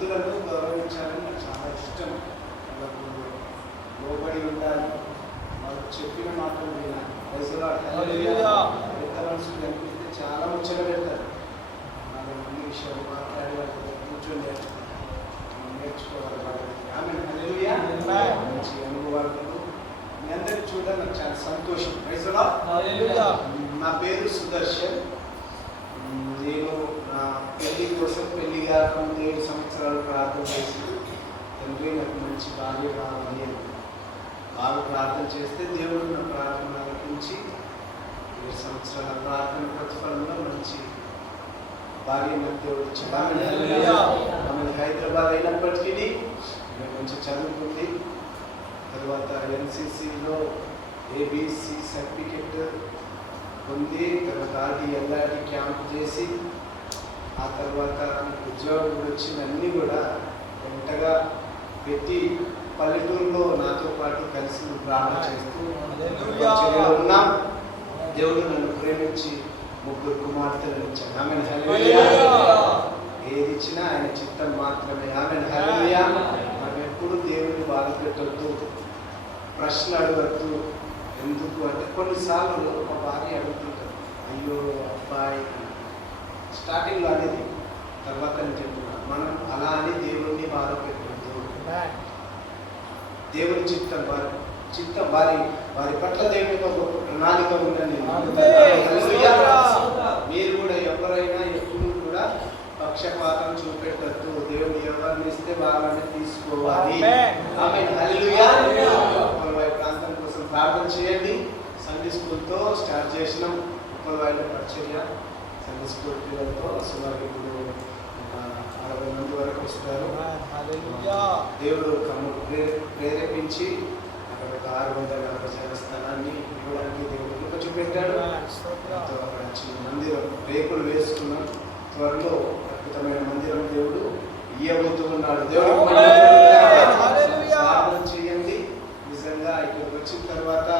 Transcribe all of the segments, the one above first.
వృద్ధులను గౌరవించాలని నాకు చాలా ఇష్టం. వాళ్ళకు లోబడి ఉండాలి, వాళ్ళు చెప్పిన మాటలు వినాలి. పెద్ద మనుషులు కనిపిస్తే చాలా ముచ్చట పెడతారు. వాళ్ళు అన్ని విషయాలు మాట్లాడి వాళ్ళతో కూర్చొని నేర్చుకోవాలి. ఆమె హల్లెలూయా. మంచి అనుభవాలు మీ అందరినీ చూడడం నాకు చాలా సంతోషం. నా పేరు సుదర్శన్. నేను నా పెళ్లి కోసం పెళ్లి కాకముందు 7 సంవత్సరాలు ప్రార్థన చేసి తండ్రి నాకు మంచి భార్య కావాలి అని బాగా ప్రార్థన చేస్తే దేవుడు నా ప్రార్థన ఆలకించి 7 సంవత్సరాల ప్రార్థన ప్రతిఫలంలో మంచి భార్య నాకు దేవుడు ఇచ్చాడు. ఆమె హైదరాబాద్ అయినప్పటికీ నేను మంచి చదువుకుంది. తర్వాత ఎన్సిసిలో ఏబిసి సర్టిఫికెట్ పొంది, తర్వాత ఆర్డి క్యాంప్ చేసి, ఆ తర్వాత ఉద్యోగం కూడా వచ్చింది. అన్నీ కూడా వెంటగా పెట్టి పల్లెటూరులో నాతో పాటు కలిసి ప్రార్థన చేస్తూ ఉన్నాం. దేవుడు నన్ను ప్రేమించి 3 కుమార్తెలను ఇచ్చాను. ఆమెను హల్లెలూయా. ఏది ఇచ్చినా ఆయన చిత్తం మాత్రమే. ఆమెను హల్లెలూయా. మనం ఎప్పుడు దేవుడిని బాధ పెట్టొద్దు, ప్రశ్న అడగద్దు. ఎందుకు అంటే కొన్నిసార్లు మా భార్య అడుగుతుంటారు, అయ్యో అబ్బాయి స్టార్టింగ్లో అనేది, తర్వాత నేను చెప్తున్నా, మనం అలా అని దేవుడిని బాధ పెట్టద్దు. దేవుని చిత్తం వారి పట్ల దేవుని ఒక ప్రణాళిక ఉందని. మీరు కూడా ఎవరైనా ఎప్పుడు కూడా పక్షపాతం చూపెట్టద్దు. దేవుడు ఎవరిని ఇస్తే వాళ్ళని తీసుకోవాలి. ఆమేన్ హల్లెలూయా. ప్రాంతం కోసం ప్రార్థన చేయండి. సండే స్కూల్తో స్టార్ట్ చేసినాం. ఉపవాయిల పరిచర్య సండే స్కూల్ పిల్లలతో సుమారు ఇప్పుడు 60 మంది వరకు వస్తారు. దేవుడు ప్రేరేపించి అక్కడ 640 స్థలాన్ని ఇవ్వడానికి దేవుడు చూపెట్టాడు. అక్కడ చిన్న మందిరం రేకులు వేసుకున్నాం. త్వరలో అద్భుతమైన మందిరం దేవుడు ఇయ్యబోతూ ఉన్నాడు. దేవుడు ప్రార్థన చేయండి. నిజంగా ఇక్కడికి వచ్చిన తర్వాత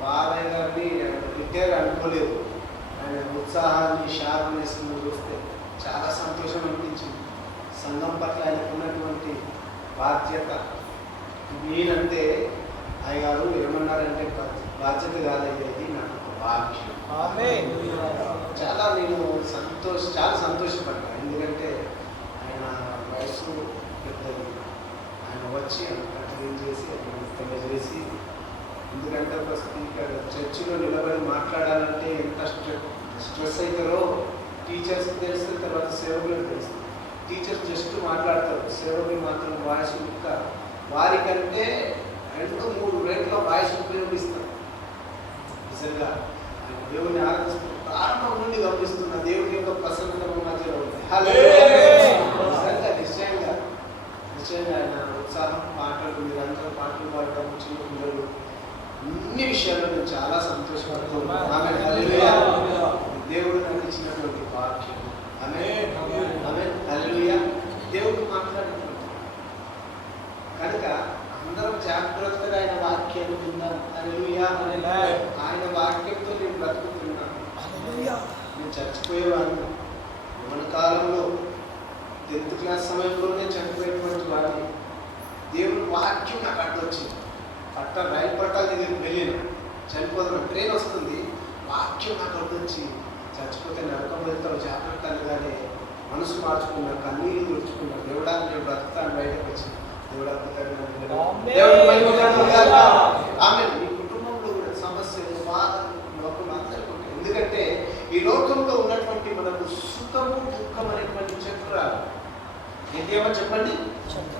బాలయ్య గారిని రిటైర్ అనుకోలేదు. ఆయన ఉత్సాహాన్ని షార్ప్నెస్ చూస్తే చాలా సంతోషం అనిపించింది. సంఘం పట్ల ఆయనకు ఉన్నటువంటి బాధ్యత. నేనంటే అయ్యగారు ఏమన్నారంటే బాధ్యత కాదయ్యేది నాకు ఒక భాగ్యం. నేను చాలా సంతోషపడ్డాను. ఎందుకంటే ఆయన వయసు పెద్దది. ఆయన వచ్చి క్లీన్ చేసి తెలియజేసి, ఎందుకంటే ఒక స్పీకర్ చర్చిలో నిలబడి మాట్లాడాలంటే ఎంత స్ట్రెస్ అవుతారో టీచర్స్కి తెలుస్తుంది, తర్వాత సేవకులకు తెలుస్తుంది. టీచర్స్ జస్ట్ మాట్లాడతారు, సేవకులు మాత్రం వాయిస్ ఉంటారు. వారికంటే 2-3 రెట్ల వాయిస్ ఉపయోగిస్తారు. నిజంగా ఆయన దేవుని ఆరాధిస్తూ ప్రారంభం నుండి గమనిస్తున్న దేవుని యొక్క ప్రసన్నత మధ్యలో ఉంది. నిశ్చయంగా ఆయన ఉత్సాహం, పాటలు, మీరందరూ పాటలు పాడడం, చిన్న పిల్లలు, అన్ని విషయాల్లో నేను చాలా సంతోషపడుతున్నాను. ఆమె హల్లెలూయా. దేవుడు నాకు ఇచ్చినటువంటి వాక్యం. ఆమేన్ ఆమేన్ హల్లెలూయా. దేవుడు మాట్లాడినటువంటి కనుక అందరం జాగ్రత్తగా ఆయన వాక్యాన్ని విన్నాం. హల్లెలూయా. ఆయన వాక్యంతో నేను బ్రతుకుతున్నాను. నేను చచ్చిపోయేవాడిని. మన కాలంలో 10th క్లాస్ సమయంలోనే చనిపోయేటువంటి వాడిని. దేవుని వాక్యం నాకు అడ్డొచ్చింది. రైలు పట్టాల దగ్గరికి వెళ్ళిన, చనిపోతున్న ట్రైన్ వస్తుంది, వాక్యం నాకు అడ్డొచ్చి చచ్చిపోతే నరకం వెళ్తావు జాగ్రత్త అనగానే మనసు మార్చుకున్నాను, కన్నీళ్ళు తుడుచుకున్నాను. దేవుడా నేను బ్రతుకుతాను, బయటకు వచ్చింది. ఆమె మీ కుటుంబంలో కూడా సమస్యలు, బాధలు, లోకం అందరికీ ఉంటాయి. ఎందుకంటే ఈ లోకంలో ఉన్నటువంటి మనకు సుఖము, దుఃఖం అనేటువంటి చక్రాలు ఏంటేమో చెప్పండి.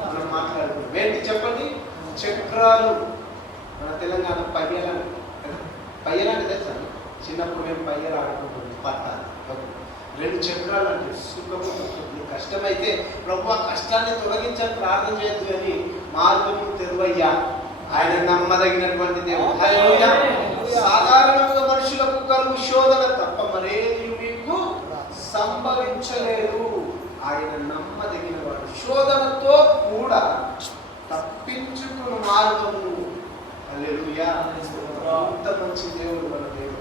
మనం మాట్లాడుకుంటాం ఏంటి చెప్పండి. చక్రాలు. మన తెలంగాణ పయ్యలాంటి తెలుసా? చిన్నప్పుడు మేము పయ్యలు ఆడుకుంటాం. పట్టాలి 2 చక్రాలు అంటే సుఖము, దుఃఖం. కష్టమైతే ప్రభు కష్టాన్ని తొలగించని ప్రార్థన చేయొద్దు అని మార్గము తెరువయ్యా. ఆయన నమ్మదగినటువంటి దేవుడు. హల్లెలూయా. సాధారణంగా మనుషులకు కలుగు శోధన తప్ప మరేది మీకు సంభవించలేదు. ఆయన నమ్మదగిన వాడు. శోధనతో కూడా తప్పించుకున్న మార్గము. హల్లెలూయా. అంత మంచి దేవుడు మన దేవుడు.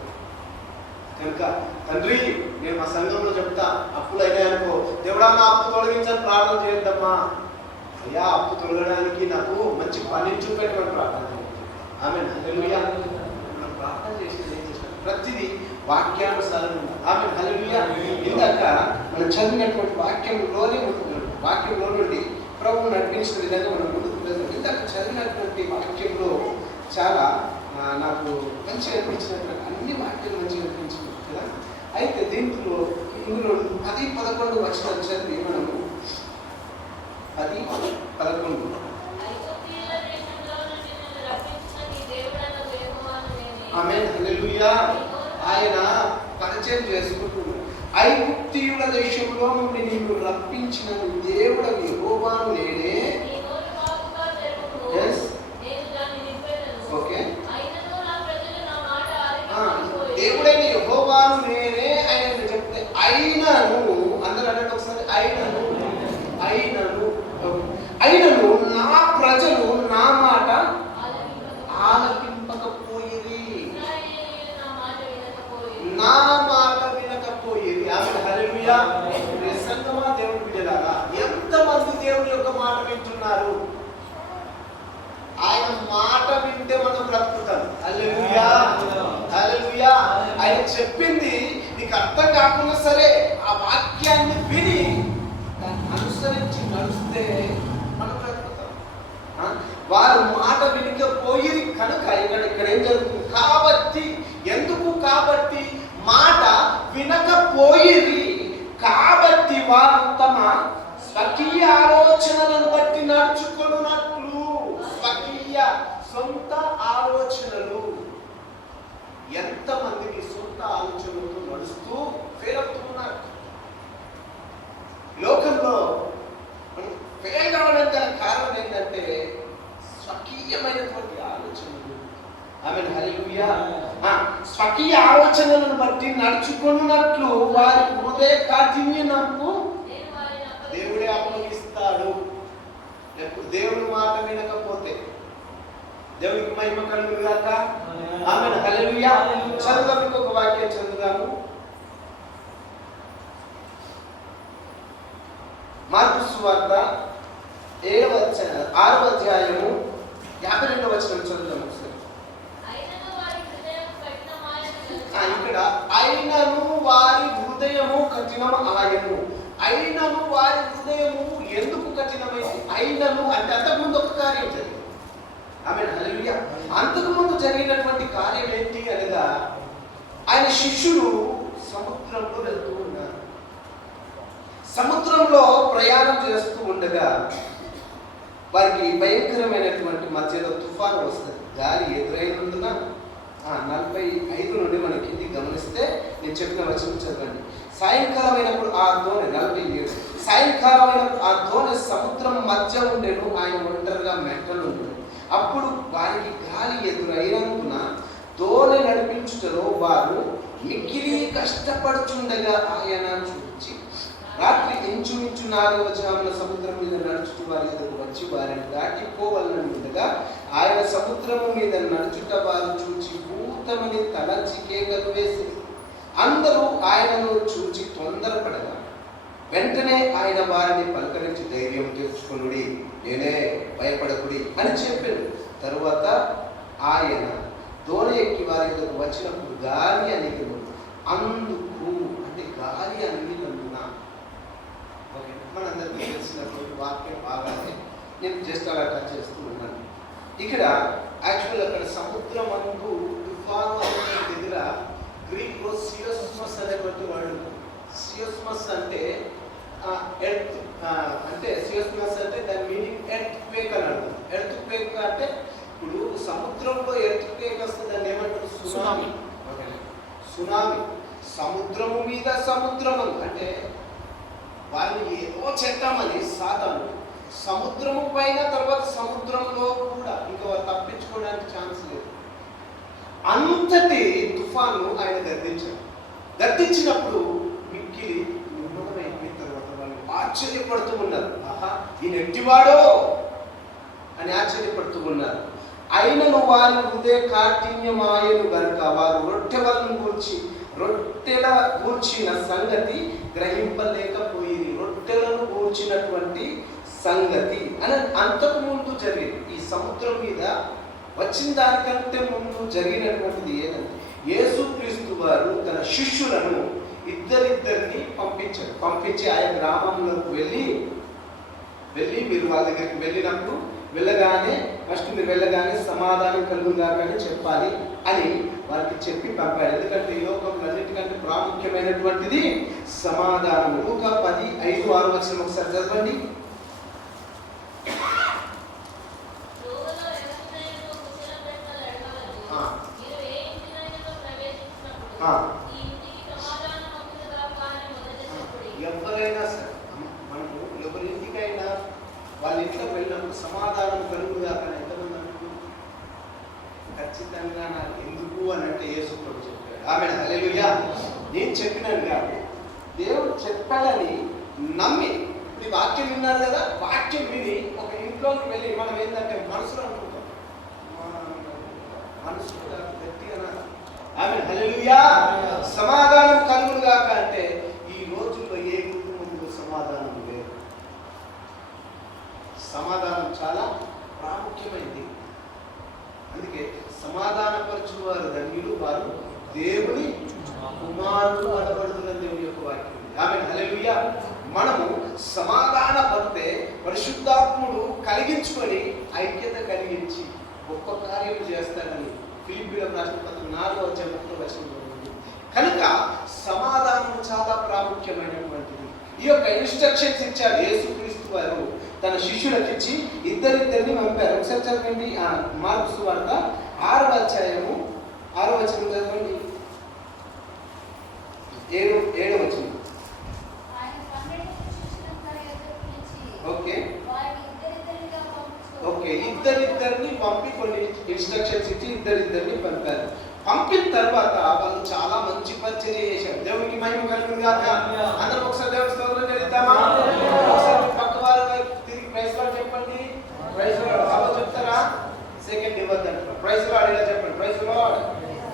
కనుక తండ్రి నేను మా సంఘంలో చెప్తా, అప్పులు అయినాయనుకో, దేవుడా నా అప్పు తొలగించని ప్రార్థన చేద్దామా. అయ్యా అప్పు తొలగడానికి నాకు మంచి పని చూపెట్టమని ప్రార్థన చేయండి. ఆమేన్. హల్లెలూయా. మనం ప్రార్థన చేసేది ఏం చేస్తాం? ప్రతిదీ వాక్యానుసారం. ఆమేన్. హల్లెలూయా. ఇందాక మనం చదివినటువంటి వాక్యంలో నుండి ప్రభువు నడిపించిన విధంగా మనం ముందుకు వెళ్తాం. ఇందాక చదివినటువంటి వాక్యంలో చాలా నాకు మంచిగా అనిపించినటువంటి అన్ని వాక్యాలు మంచిగా అనిపించింది కదా. అయితే ఇందులో 10-11 వచనాలు చదివి మనము 10-11 ఆమేన్. హల్లెలూయా. ఆయన పరిచయం చేసుకుంటున్నాడు. ఐగుప్తీయుల దేశంలో నుండి నీవు రప్పించిన దేవుడు యెహోవాను నేనే. ఓకే, దేవుడైన యెహోవాను నేనే ఆయన చెప్తే అయినను అందరూ అన్నట్టు ఒకసారి అయినను నా ప్రజలు నా మాట ఆలకింపకపోయిరి, నా మాట వినకపోయిరి. ఆమె హల్లెలూయా. సంగమా దేవుని బిడ్డలారా, ఎంతమంది దేవుని యొక్క మాట వింటున్నారు? ఆయన మాట వింటే మనం బ్రతుకుతాం. హల్లెలూయా. హల్లెలూయా. ఆయన చెప్పింది నీకు అర్థం కాకుండా సరే ఆ వాక్యాన్ని విని దాన్ని అనుసరించి నడిస్తే మనం బ్రతుకుతాం. వారు మాట వినకపోయి కనుక ఇక్కడ ఏం జరుగుతుంది? కాబట్టి ఎందుకు? కాబట్టి మాట వినకపోయిరి కాబట్టి వారు తమ స్వకీయ ఆలోచనలను బట్టి నడుచుకున్నట్లు. స్వకీయ సొంత ఆలోచనలు. ఎంతమందికి సొంత ఆలోచనలతో నడుస్తూ ఫెయిల్ అవుతున్నారు లోకంలో? ఫెయిల్ కావడానికి కారణం ఏంటంటే స్వకీయమైనటువంటి ఆలోచనలు. ఆమేన్. హల్లెలూయా. స్వకీయ ఆలోచనలను బట్టి నడుచుకున్నట్లు వారి హృదయ కాఠిన్యమునకు దేవుడే అప్పగిస్తాడు. దేవుని మాట వినకపోతే దేవునికి మహిమ కలుగును గాక. ఆమేన్. హల్లెలూయా. చదువుదాం, ఇంకొక వాక్యం చదువుదాము. మార్కు సువార్త 6వ అధ్యాయము 52వ వచనం చదువుదాం ఒకసారి. ఇక్కడ అయినను వారి హృదయము కఠినమాయను. అయినను వారి హృదయము ఎందుకు కఠినమైంది? అయినను అంటే అంతకుముందు ఒక కార్యం జరిగింది. ఆమేన్. హల్లెలూయా. అంతకుముందు జరిగినటువంటి కార్యం ఏంటి అనగా ఆయన శిష్యులు సముద్రంలో వెళ్తూ ఉన్నారు. సముద్రంలో ప్రయాణం చేస్తూ ఉండగా వారికి భయంకరమైనటువంటి మధ్యలో తుఫాను వస్తుంది. గాలి ఎదురైనందున 45 నుండి మన కింది గమనిస్తే నేను చెప్పిన వచనం చదవండి. సాయంకాలం అయినప్పుడు ఆ దోణి 47 సాయంకాలం అయినప్పుడు ఆ దోణి సముద్రం మధ్య ఉండేను. ఆయన ఒంటరిగా మెట్టలు ఉండేను. అప్పుడు వారికి గాలి ఎదురైనందున దోణి నడిపించుటలో వారు మిక్కిలి కష్టపడుచుండగా ఆయన చూచి రాత్రి ఇంచుమించు 4వ జామున సముద్రం మీద నడుచుట వారి ఎదురు వచ్చి వారిని దాటిపోవాలని ఉండగా ఆయన సముద్రము మీద నడుచుట వారు చూచి భూతమని తలచి కేకలు వేసి అందరూ ఆయనను చూచి తొందరపడగా వెంటనే ఆయన వారిని పలకరించి ధైర్యం తెచ్చుకొనుడి, నేనే, భయపడకుడి అని చెప్పాడు. తరువాత ఆయన దోణి ఎక్కి వారి ఎదురు వచ్చినప్పుడు గాలి అణిగెను. అందుకు అంటే గాలి అణిగినందున మనందరికీ తెలిసినటువంటి వాక్యం బాగానే నేను జస్ట్ అలా టచ్ చేస్తూ ఉన్నాను. ఇక్కడ యాక్చువల్ అక్కడ సముద్రం అందు తుఫాను అనే దగ్గర గ్రీక్లో సియోస్మస్ అనేటువంటి వర్డ్. సియోస్మస్ అంటే ఎర్త్ అంటే సియోస్మస్ అంటే దాని మీనింగ్ ఎర్త్ క్వేక్ అని అర్థం. ఎర్త్ క్వేక్ అంటే ఇప్పుడు సముద్రంలో ఎర్త్ క్వేక్ వస్తే దాన్ని ఏమంటారు? సునామీ. సునామీ. సముద్రము మీద సముద్రము అంటే వారిని ఏదో చెట్టామని సాతాను సముద్రము పైన తర్వాత సముద్రంలో కూడా ఇంకా వారు తప్పించుకోవడానికి ఛాన్స్ లేదు. అంతటి తుఫాను ఆయన గర్దించినప్పుడు మిక్కిలి అయిపోయిన తర్వాత వాళ్ళు ఆశ్చర్యపడుతూ ఉన్నారు. ఆహా, ఈయన ఎట్టివాడో అని ఆశ్చర్యపడుతూ ఉన్నారు. అయినను వారి హృదయ కాఠిన్యమాయను గనుక వారు రొట్టెలను కూర్చి రొట్టెల కూర్చిన సంగతి గ్రహింపలేకపోయింది. రొట్టెలను కూర్చినటువంటి సంగతి అని అంతకు ముందు జరిగింది. ఈ సముద్రం మీద వచ్చిన దానికంటే ముందు జరిగినటువంటిది ఏదంటే, యేసుక్రీస్తు వారు తన శిష్యులను ఇద్దరిద్దరిని పంపించి ఆయా గ్రామంలోకి వెళ్ళి మీరు వాళ్ళ దగ్గరికి వెళ్ళినప్పుడు మీరు వెళ్ళగానే సమాధానం కలుగుగానే చెప్పాలి అని వారికి చెప్పి పంపాడు. ఎందుకంటే ఈ లోకంలో అన్నిటికంటే ప్రాముఖ్యమైనటువంటిది సమాధానం. లూకా 10:5-6 ఒకసారి చదవండి. ఎవరైనా సరే మనము ఎవరింటికైనా వాళ్ళ ఇంట్లో వెళ్ళినప్పుడు సమాధానం కలుగుగా కానీ ఎంతమంది అంటారు? ఖచ్చితంగా నాకు ఎందుకు అని అంటే యేసు ప్రభు చెప్పాడు. ఆమె హల్లెలూయా. నేను చెప్పినాను కాదు, దేవుడు చెప్పాడని నమ్మి ఇప్పుడు ఈ వాక్యం విన్నారు కదా, వాక్యం విని ఒక ఇంట్లోకి వెళ్ళి మనం ఏంటంటే మనసులో అనుకుంటాం, మనసు గట్టిగా ఆమె హల్లెలూయా సమాధానం కలుగుగా అంటే ఈ రోజుల్లో ఏ కుటుంబంలో సమాధానం లేదు. సమాధానం చాలా ప్రాముఖ్యమైనది. అందుకే సమాధానపరచు వారు ధన్యులు, వారు దేవుని కుమారులు అనబడుతున్న దేవుని యొక్క వాక్యం. ఆమె హల్లెలూయా. మనము సమాధాన పడితే పరిశుద్ధాత్ముడు కలిగించుకొని ఐక్యత కలిగించి గొప్ప కార్యము చేస్తాడని ఫిలిప్పీయులకు రాసిన పత్రిక 4:1 కనుక సమాధానం చాలా ప్రాముఖ్యమైనటువంటిది. ఈ యొక్క ఇన్స్ట్రక్షన్స్ ఇచ్చాడు యేసుక్రీస్తు వారు తన శిష్యులకు ఇచ్చి ఇద్దరిద్దరిని పంపారు. ఒకసారి చదవండి మార్కు సువార్త 6వ అధ్యాయము 6వ వచనం చదవండి. 7వ వచనం. ఓకే ఇద్దరిద్దరిని పంపి కొన్ని ఇన్స్ట్రక్షన్స్ ఇచ్చి ఇద్దరిద్దరిని పంపారు. పంపిన తర్వాత వాళ్ళు చాలా మంచి పరిచర్య చేశారు. దేవునికి మహిమ కలుగును గాక. అందరూ ఒకసారి దేవుని స్తోత్రం చెల్లిద్దామా? ఒకసారి పక్క వారి వైపు తిరిగి ప్రైజ్ లార్డ్ చెప్పండి. ప్రైజ్ లార్డ్ బాగా చెప్తారా? సెకండ్ ఇవ్వద్దంటారు. ప్రైజ్ లార్డ్ ఇలా చెప్పండి. Praise lord.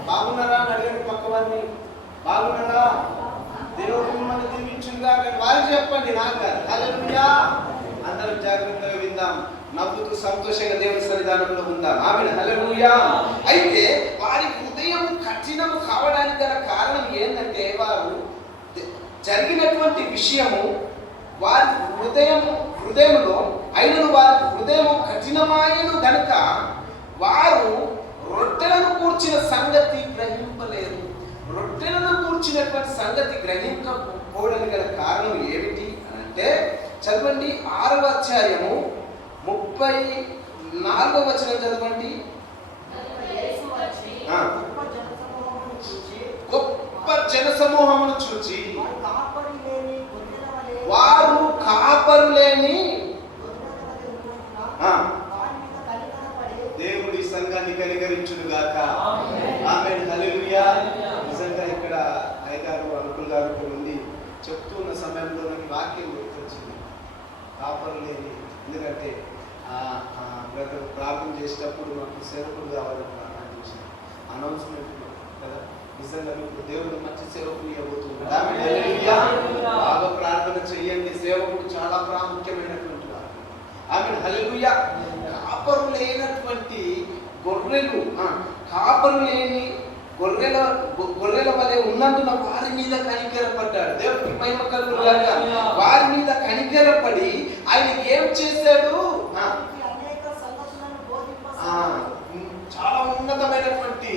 బాగున్నారా అని అడిగారు పక్క వారిని. బాగున్నారా? దేవుడు మిమ్మల్ని దీవించును గాక వారికి చెప్పండి, నాకు కాదు. హల్లెలూయా. అందరం జాగ్రత్తగా విందాం, నవ్వుతూ సంతోషంగా దేవుని సన్నిధానంలో ఉందాం. ఆమేన్. హల్లెలూయా. అయితే వారి హృదయం కఠినము కావడానికి గల కారణం ఏంటంటే, వారు జరిగినటువంటి విషయము వారి హృదయంలో అయినను వారి హృదయము కఠినమాయను గనుక వారు రొట్టెలను కూర్చిన సంగతి గ్రహింపలేరు. రొట్టెలను కూర్చినటువంటి సంగతి గ్రహించకపోవడానికి గల కారణం ఏమిటి అంటే, చదవండి 6వ అధ్యాయము 34వ వచనం చదవండి. గొప్ప జనసమూహమును చూచి వారు కాపరు లేని దేవుడి సంఘాన్ని కనికరించును గాక. ఆమేన్. హల్లెలూయా. నిజంగా ఇక్కడ అయ్యగారు అంకుల్ గారు ఉంది చెప్తున్న సమయంలో నాకు వాక్యం గుర్తొచ్చింది. కాపరు లేని, ఎందుకంటే ప్రార్థన చేసేటప్పుడు మాకు సేవకుడు కావాలని అనౌన్స్మెంట్ కదా. నిజంగా మీకు దేవుడు మంచి సేవకులు ఇవ్వబోతున్నారు. బాగా ప్రార్థన చెయ్యండి. సేవకుడు చాలా ప్రాముఖ్యమైనటువంటి వారు. ఆమేన్. హల్లెలూయా. కాపరు లేనటువంటి గొర్రెలు, కాపరు లేని గొర్రెల వలె ఉన్నందున వారి మీద కనికరపడ్డాడు. దేవుడికి మహిమ కలుగును గాక. వారి మీద కనికరపడి ఆయన ఏం చేశాడు? చాలా ఉన్నతమైనటువంటి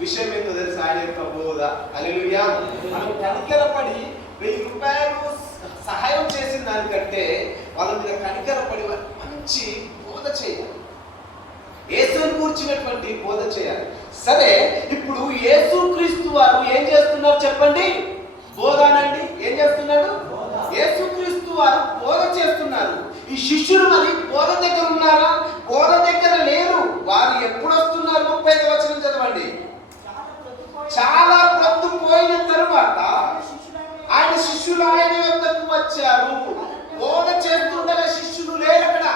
విషయం ఏంటో తెలుసు ఆయన యొక్క బోధ. హల్లెలూయా. మనం కనికరపడి 1000 రూపాయలు సహాయం చేసిన దానికంటే వాళ్ళ మీద కనికరపడి మంచి బోధ చేయాలి. యేసుని కూర్చున్నటువంటి బోధ చేయాలి. సరే, ఇప్పుడు యేసుక్రీస్తు వారు ఏం చేస్తున్నారు చెప్పండి? బోధనండి. ఏం చేస్తున్నాడు? యేసుక్రీస్తు వారు బోధ చేస్తున్నారు. ఈ శిష్యులు మరి బోధ దగ్గర ఉన్నారా? బోధ దగ్గర లేరు. వారు ఎప్పుడు వస్తున్నారు? 35వ వచనం చదవండి. చాలా ప్రొద్దుపోయిన తరువాత ఆయన శిష్యులు ఆయన వద్దకు వచ్చారు. బోధ చేస్తుండగా శిష్యులు లేరు అక్కడ.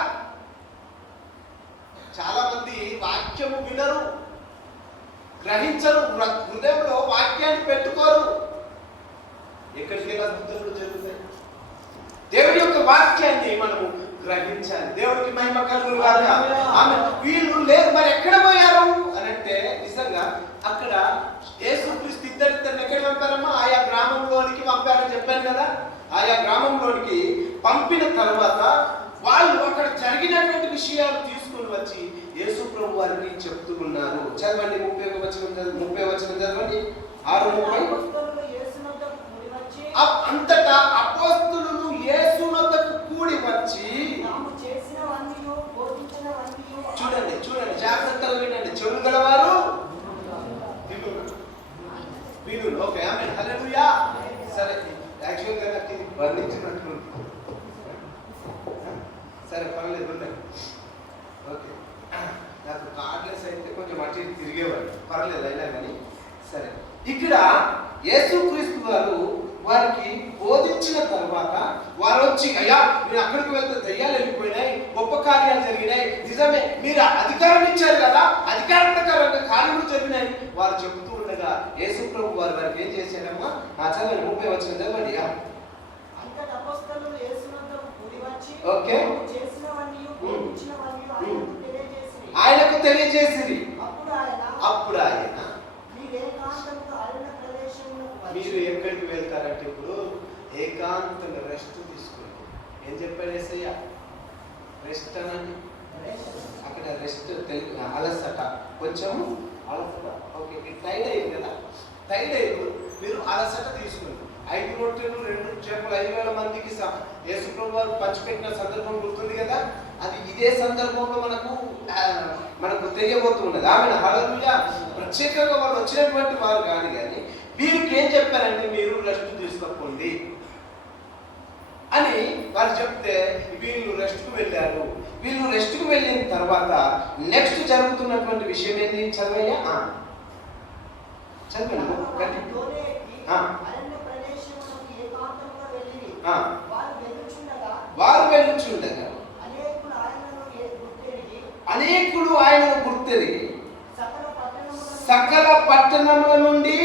చాలా మంది వాక్యము వినరు, గ్రహించరు, హృదయంలో వాక్యాన్ని పెట్టుకోరు. ఆయా గ్రామంలోనికి పంపిన తర్వాత వాళ్ళు అక్కడ జరిగినటువంటి విషయాలు తీసుకుని వచ్చి యేసు ప్రభు వారికి చెప్తూ ఉన్నారు. చదవండి 30వ వచనం చదవండి. 6:30. అంతటా అపోస్తలులు యేసు వద్దకు కూడి వచ్చి, చూడండి చూడండి జాగ్రత్తగా వినండి, చెవులు గలవారు విను. ఓకే, ఆమేన్, హల్లెలూయా. సరే, యాక్చువల్గా నాకు ఇది వర్ణించినట్టు సరే పర్లేదు ఉండండి. ఓకే, నాకు కార్డ్లెస్ అయితే కొంచెం అటు ఇటు తిరిగేవాడు, పర్లేదు అయినా కానీ. సరే, ఇక్కడ యేసుక్రీస్తు వారు వారికి బోధించిన తర్వాత వారు వచ్చి, అయ్యా మీరు అక్కడికి వెళ్తే దయ్యాలు వెళ్ళిపోయినాయి, గొప్ప కార్యాలు జరిగినాయి, నిజమే మీరు అధికారం ఇచ్చారు కదా, అధికారం ప్రకారంగా కార్యములు జరిగినాయి వారు చెబుతూ ఉండగా యేసు ప్రభు వారు వారికి ఏం చేశారమ్మా? చదవండి 30 వచనం చదవండి. ఓకే, ఆయనకు తెలియజేసిరి. అప్పుడు ఆయన, మీరు ఎక్కడికి వెళ్తారంటే ఇప్పుడు ఏకాంతంగా రెస్ట్ తీసుకోండి. ఏం చెప్పాడు యేసయ్య? రెస్ట్ అనండి. అక్కడ రెస్ట్ అలసట, కొంచెము అలసట. ఓకే, టైడ్ అయింది కదా, టైడ్ అయ్యింది, మీరు అలసట తీసుకోండి. 5 రొట్టెలు 2 చేపలు 5,000 మందికి యేసు ప్రభు వారు పంచిపెట్టిన సందర్భం గుర్తుంది కదా, అది ఇదే సందర్భంలో మనకు తెలియబోతున్నది. ఆమెను హల్లెలూయా. ప్రత్యేకంగా వాళ్ళు వచ్చినటువంటి వారు కానీ వీరికి ఏం చెప్పారంటే మీరు రెస్ట్ తీసుకోండి అని వారు చెప్తే వీళ్ళు రెస్ట్కు వెళ్ళారు. వీళ్ళు రెస్ట్కు వెళ్ళిన తర్వాత నెక్స్ట్ జరుగుతున్నటువంటి విషయం ఏంటి? చదవయ్యా, చదవండి. వారు వెళ్ళుచుండగా అనేకులు ఆయనను గుర్తెరిగి సకల పట్టణముల నుండి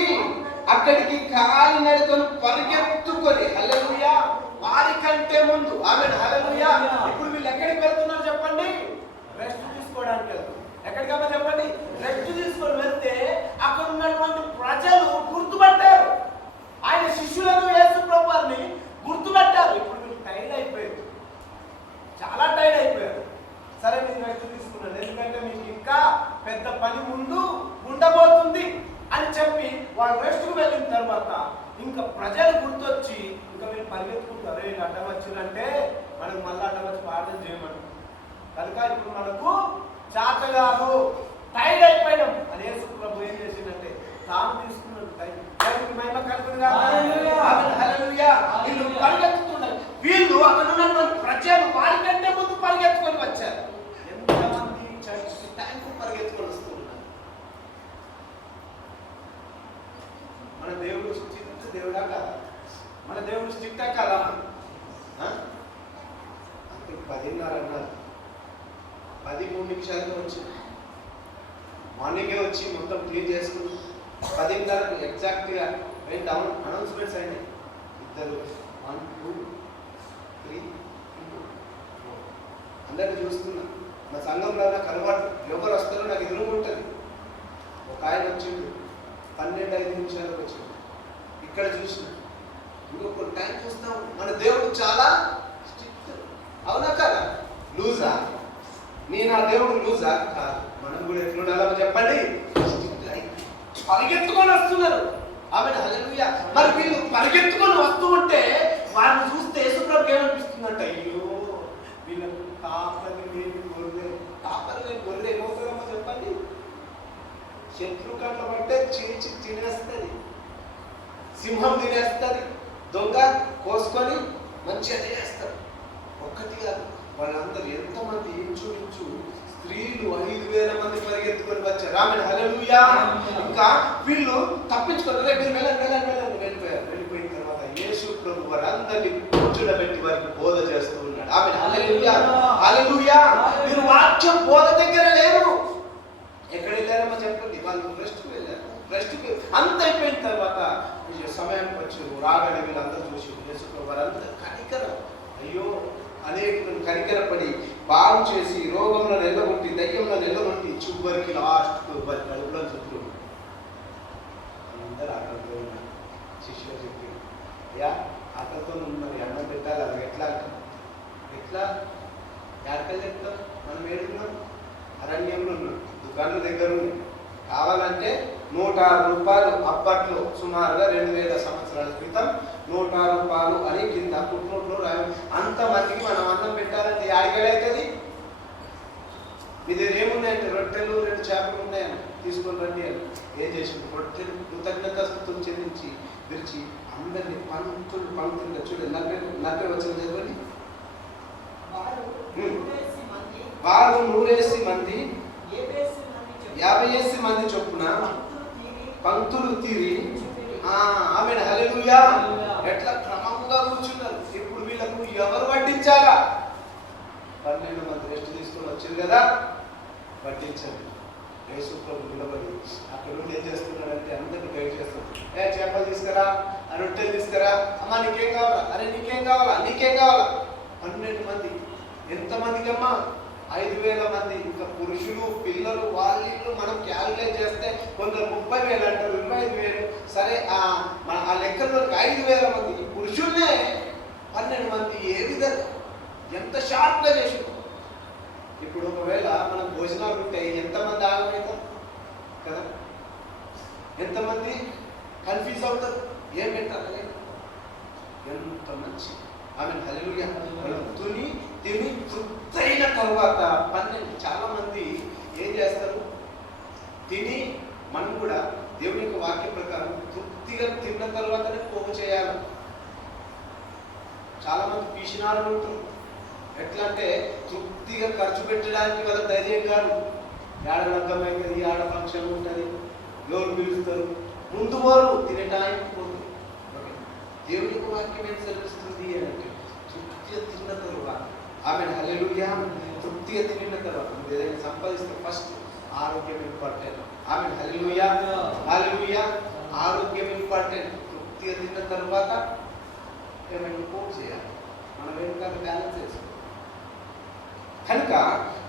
అక్కడికి కాలినడకను పరిగెత్తుకొని, హల్లెలూయా, వారి కంటే ముందు, ఆమేన్, హల్లెలూయా. ఇప్పుడు వీళ్ళు ఎక్కడికి వెళ్తున్నారు చెప్పండి? రెస్ట్ తీసుకోవడానికి వెళ్తున్నారు. ఎక్కడికమ్మా చెప్పండి? రెస్ట్ తీసుకొని వెళ్తే అక్కడ ఉన్నటువంటి ప్రజలు గుర్తుపట్టారు, ఆయన శిష్యులను యేసు ప్రభు వారిని గుర్తుపట్టారు. ఇప్పుడు వీళ్ళు టైర్డ్ అయిపోయారు, చాలా టైర్డ్ అయిపోయారు. సరే, మీరు రెస్ట్ తీసుకున్నారు, ఎందుకంటే మీకు ఇంకా పెద్ద పని ముందు ఉండబోతుంది అని చెప్పి వాళ్ళు రెస్ట్కు వెళ్ళిన తర్వాత ఇంకా ప్రజలు గుర్తొచ్చి ఇంకా మీరు పరిగెత్తుకుంటారు. అడ్డం వచ్చిందంటే మనకు మళ్ళీ అడ్డం వచ్చి ప్రార్థన చేయమని, కనుక ఇప్పుడు మనకు చాతగారు టైర్డ్ అయిపోయినాం అని యేసు ప్రభు ఏం చేసిందంటే తాను తీసుకున్నాడు టైం. మహిమ కలుగునుగా, హల్లెలూయా. వీళ్ళు పరిగెత్తుతున్నారు. వీళ్ళు అక్కడ ఉన్నటువంటి ప్రజలు వారికంటే ముందు పరిగెత్తుకొని వచ్చారు. ఎంతమంది చర్చ్ టైంకు పరిగెత్తుకొని వస్తున్నారు. మన దేవుడు స్ట్రిక్ట్ దేవుడా కాదా? మన దేవుడు స్ట్రిక్టా కాదా? 10:30 అన్నారు, 13 వచ్చింది. మార్నింగే వచ్చి మొత్తం క్లీన్ చేసుకుని 10:30 ఎగ్జాక్ట్గా అనౌన్స్మెంట్స్ అయినాయి. 2, 1, 2, 3, 4 అందరినీ చూస్తున్నా. మా సంఘంలో నాకు అలవాటు, ఎవరు వస్తారో నాకు ఎదురుగా ఉంటుంది. ఒక ఆయన వచ్చిండు 12:05 వచ్చిండు. ఇక్కడ చూసిన ఇంకొక టైం చూస్తాం. మన దేవుడు చాలా స్ట్రిక్ట్, అవునా కదా? లూజా? నా దేవుడు లూజా? కాదు. మనం కూడా ఎట్లుండాలో చెప్పండి. పరిగెత్తుకొని వస్తున్నారు, ఆమె హల్లెలూయా. మరి వీళ్ళు పరిగెత్తుకొని వస్తూ ఉంటే వారిని చూస్తే యేసు ప్రభువుకి ఏమనిపిస్తుందంట? అయ్యో, వీళ్ళకు కాపరి లేని గొర్రె ఏమవుతుందమ్మా చెప్పండి? శత్రు కట్ల పట్టే చీల్చి తినేస్తుంది, సింహం తినేస్తుంది, దొంగ కోసుకొని మంచిగా తినేస్తారు. ఒక్కటి కాదు, వాళ్ళందరూ ఎంతమంది ఇంచుమించు స్త్రీలు 5,000 మంది పరిగెత్తుకొని వచ్చారు. ఆమెను హల్లెలూయా. ఇంకా వీళ్ళు తప్పించుకొని మీరు వెళ్ళిపోయిన తర్వాత యేసు ప్రభు వారందరినీ కూర్చోబెట్టి వారికి బోధ చేస్తూ ఉన్నాడు. ఆమెను హల్లెలూయా, హల్లెలూయా. మీరు వాక్యం బోధ దగ్గర లేరు. ఎక్కడ వెళ్ళారమ్మా చెప్పండి? వాళ్ళు రెస్ట్కి వెళ్ళారు. రెస్ట్కి అంత అయిపోయిన తర్వాత సమయానికి వచ్చారు. రాగానే వీళ్ళందరూ చూసి యేసు ప్రభు వారందరూ కనికరం, అయ్యో అనేకులను కనికరపడి బాగు చేసి రోగంలో నిలబొట్టి దయ్యంలో నిలబొట్టి చివరికి లాస్ట్కు వారి కడుపులో చుట్టూ అందరూ అక్కడ ఉన్నారు. శిష్యులు చెప్పి, అయ్యా ఆకలితో మరి అన్నం పెట్టాలి, అది ఎట్లా ఎట్లా ఎక్కడికి చెప్తాం? మనం ఏడున్నాం, అరణ్యంలో ఉన్నాం, దుకాణాల దగ్గర ఉన్నాం. కావాలంటే 106 రూపాయలు అప్పట్లో సుమారుగా 2000 సంవత్సరాల క్రితం 106 రూపాయలు అని కింద పుట్టినోట్లో అంతమందికి మనం అన్నం పెట్టాలంటే ఆడికెళ్ళవుతుంది. మీ దగ్గర ఏమున్నాయంటే రొట్టెలు 2 చేపలు ఉన్నాయని తీసుకొని రండి అని ఏం చేసింది? రొట్టెలు కృతజ్ఞతాస్తుతులు చెల్లించి విరిచి అందరినీ పంక్తులుగా చూడండి. 40 వచ్చిన చదవండి. వారు 100 మంది 50 మంది చొప్పున పంక్తులు తీరి ఆమె హల్లెలూయా ఎట్లా క్రమంగా కూర్చున్నారు. ఇప్పుడు వీళ్ళకు ఎవరు వడ్డించాలా? 12 మంది రెస్ట్ తీసుకొని వచ్చారు కదా, వడ్డించండి. యేసు ప్రభు నిలబడి అక్కడ నుండి ఏం చేస్తున్నాడంటే అందరినీ గైడ్ చేస్తాడు. చేపలు తీసుకురా, రొట్టెలు తీసుకురా, అమ్మా నీకేం కావాలా? అరే నీకేం కావాలా? నీకేం కావాలా? 12 మంది. ఎంతమందికి అమ్మా? 5000 మంది. ఇంకా పురుషులు పిల్లలు వాళ్ళు మనం క్యాలిక్యులేట్ చేస్తే కొందరు 30,000 అంటారు, 25,000. సరే ఆ లెక్కల్లో 5,000 మంది ఈ పురుషుల్నే 12 మంది ఏ విధంగా ఎంత షార్ప్గా చేసి. ఇప్పుడు ఒకవేళ మనం భోజనాలు ఉంటే ఎంతమంది ఆగమవుతారు కదా, ఎంతమంది కన్ఫ్యూజ్ అవుతారు, ఏం పెట్టాలి? ఎంత మంచి ఆమె హల్లెలూయా తిని తృప్తైన తర్వాత 12. చాలా మంది ఏం చేస్తారు? తిని మనం కూడా దేవుని యొక్క వాక్య ప్రకారం తృప్తిగా తిన్న తర్వాతనే పోగు చేయాలి. చాలా మంది పీసినారు ఉంటారు. ఎట్లా అంటే తృప్తిగా ఖర్చు పెట్టడానికి వాళ్ళ ధైర్యం కాదు. ఏడ అర్థమైంది, ఆడ ఫంక్షన్ ఉంటుంది, ఎవరు పిలుస్తారు, ముందు వారు తినే టైంకి పోతుంది. ఓకే, దేవుని యొక్క వాక్యం ఏం సెలవిస్తుంది అంటే తృప్తిగా తిన్న తర్వాత ఆమె హల్లెలూయా తృప్తిగా తిన్న తర్వాత నువ్వు ఏదైనా సంపాదిస్తే ఫస్ట్ ఆరోగ్యం ఇంపార్టెంట్. ఆమె హల్లెలూయా హల్లెలూయా ఆరోగ్యం ఇంపార్టెంట్. తృప్తిగా తిన్న తర్వాత ఏమైనా పోగు చేయాలి, మనం వెనుక బ్యాలెన్స్ చేసుకోవాలి. కనుక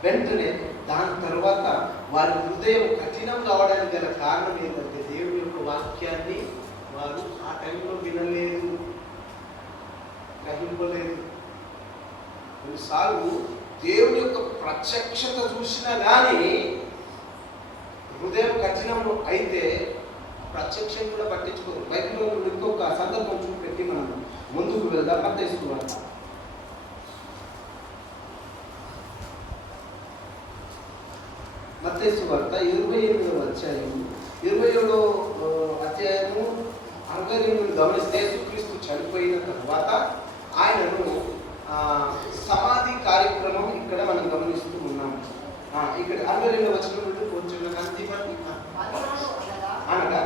వెంటనే దాని తర్వాత వారి హృదయం కఠినం కావడానికి గల కారణం ఏంటంటే దేవుని యొక్క వాక్యాన్ని వారు ఆ టైంలో వినలేదు, గ్రహింపలేదు. కొన్నిసార్లు దేవుని యొక్క ప్రత్యక్షత చూసినా కానీ హృదయం కఠినం అయితే ప్రత్యక్షం కూడా పట్టించుకోరు. బైబిల్లో ఇంకొక సందర్భం చూపెట్టి మనం ముందుకు వెళ్దాం. మత్తయి మత్తయి సువార్త 28వ అధ్యాయము 27వ అధ్యాయము 62 గమనిస్తే యేసుక్రీస్తు చనిపోయిన తర్వాత ఆయనను సమాధి కార్యక్రమం ఇక్కడ మనం గమనిస్తూ ఉన్నాం. ఇక్కడ 62వ వచనం నుండి కొంచెం అనగా